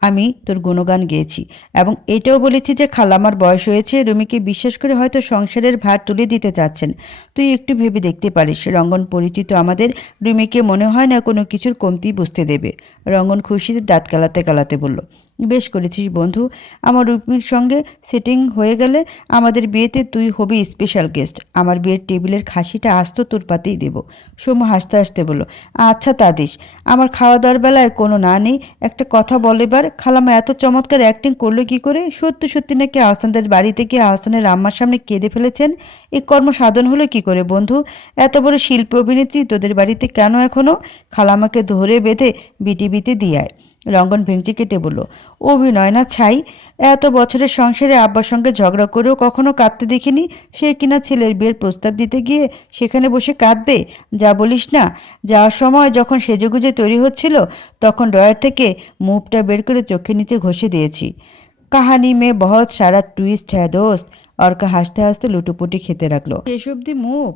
আমি তোর গুণগান গেয়েছি এবং এটাও বলেছি যে খালামার বয়স হয়েছে, রুমিকে বিশ্বাস করে হয়তো সংসারের ভার তুলে দিতে চাচ্ছেন। তুই একটু ভেবে দেখতে পারিস। রঙ্গন পরিচিত আমাদের, রুমিকে মনে হয় না কোনো কিছুর কমতি বুঝতে দেবে। রঙ্গন খুশিতে দাঁত কালাতে কালাতে বলল, বেশ করেছিস বন্ধু। আমার রুমির সঙ্গে সেটিং হয়ে গেলে আমাদের বিয়েতে তুই হবি স্পেশাল গেস্ট। আমার বিয়ের টেবিলের খাসিটা আস্ত তোর পাতেই দেব। সোমু হাসতে হাসতে বলল, আচ্ছা তা দিস। আমার খাওয়া দাওয়ার বেলায় কোনো না নেই। একটা কথা বল এবার, খালামা এত চমৎকার অ্যাক্টিং করলো কি করে? সত্যি সত্যি নাকি আহসানদের বাড়িতে গিয়ে আহসানের আম্মার সামনে কেঁদে ফেলেছেন? এই কর্ম সাধন হলো কি করে বন্ধু? এত বড় শিল্পী অভিনেত্রী তোদের বাড়িতে কেন এখনো? খালামাকে ধরে বেঁধে বিটিবিতে দিয়ায়। রঙ্গন ভেঙচি কেটে বলল, অভিনয় না ছাই। এত বছরের সংসারে আব্বার সঙ্গে ঝগড়া করেও কখনো কাঁদতে দেখিনি। সে কিনা ছেলের বিয়ের প্রস্তাব দিতে গিয়ে সেখানে বসে কাঁদবে? যা বলিস না। যাওয়ার সময় যখন সেজেগুজে তৈরি হচ্ছিল, তখন ড্রয়ার থেকে মুভটা বের করে চোখের নিচে ঘষে দিয়েছি। কাহানি মে বহুত সারা টুইস্ট হ্যাঁ দোস্ত। অর্কা হাসতে হাসতে লুটোপুটি খেতে রাখলো। শেষ অব্দি মুভ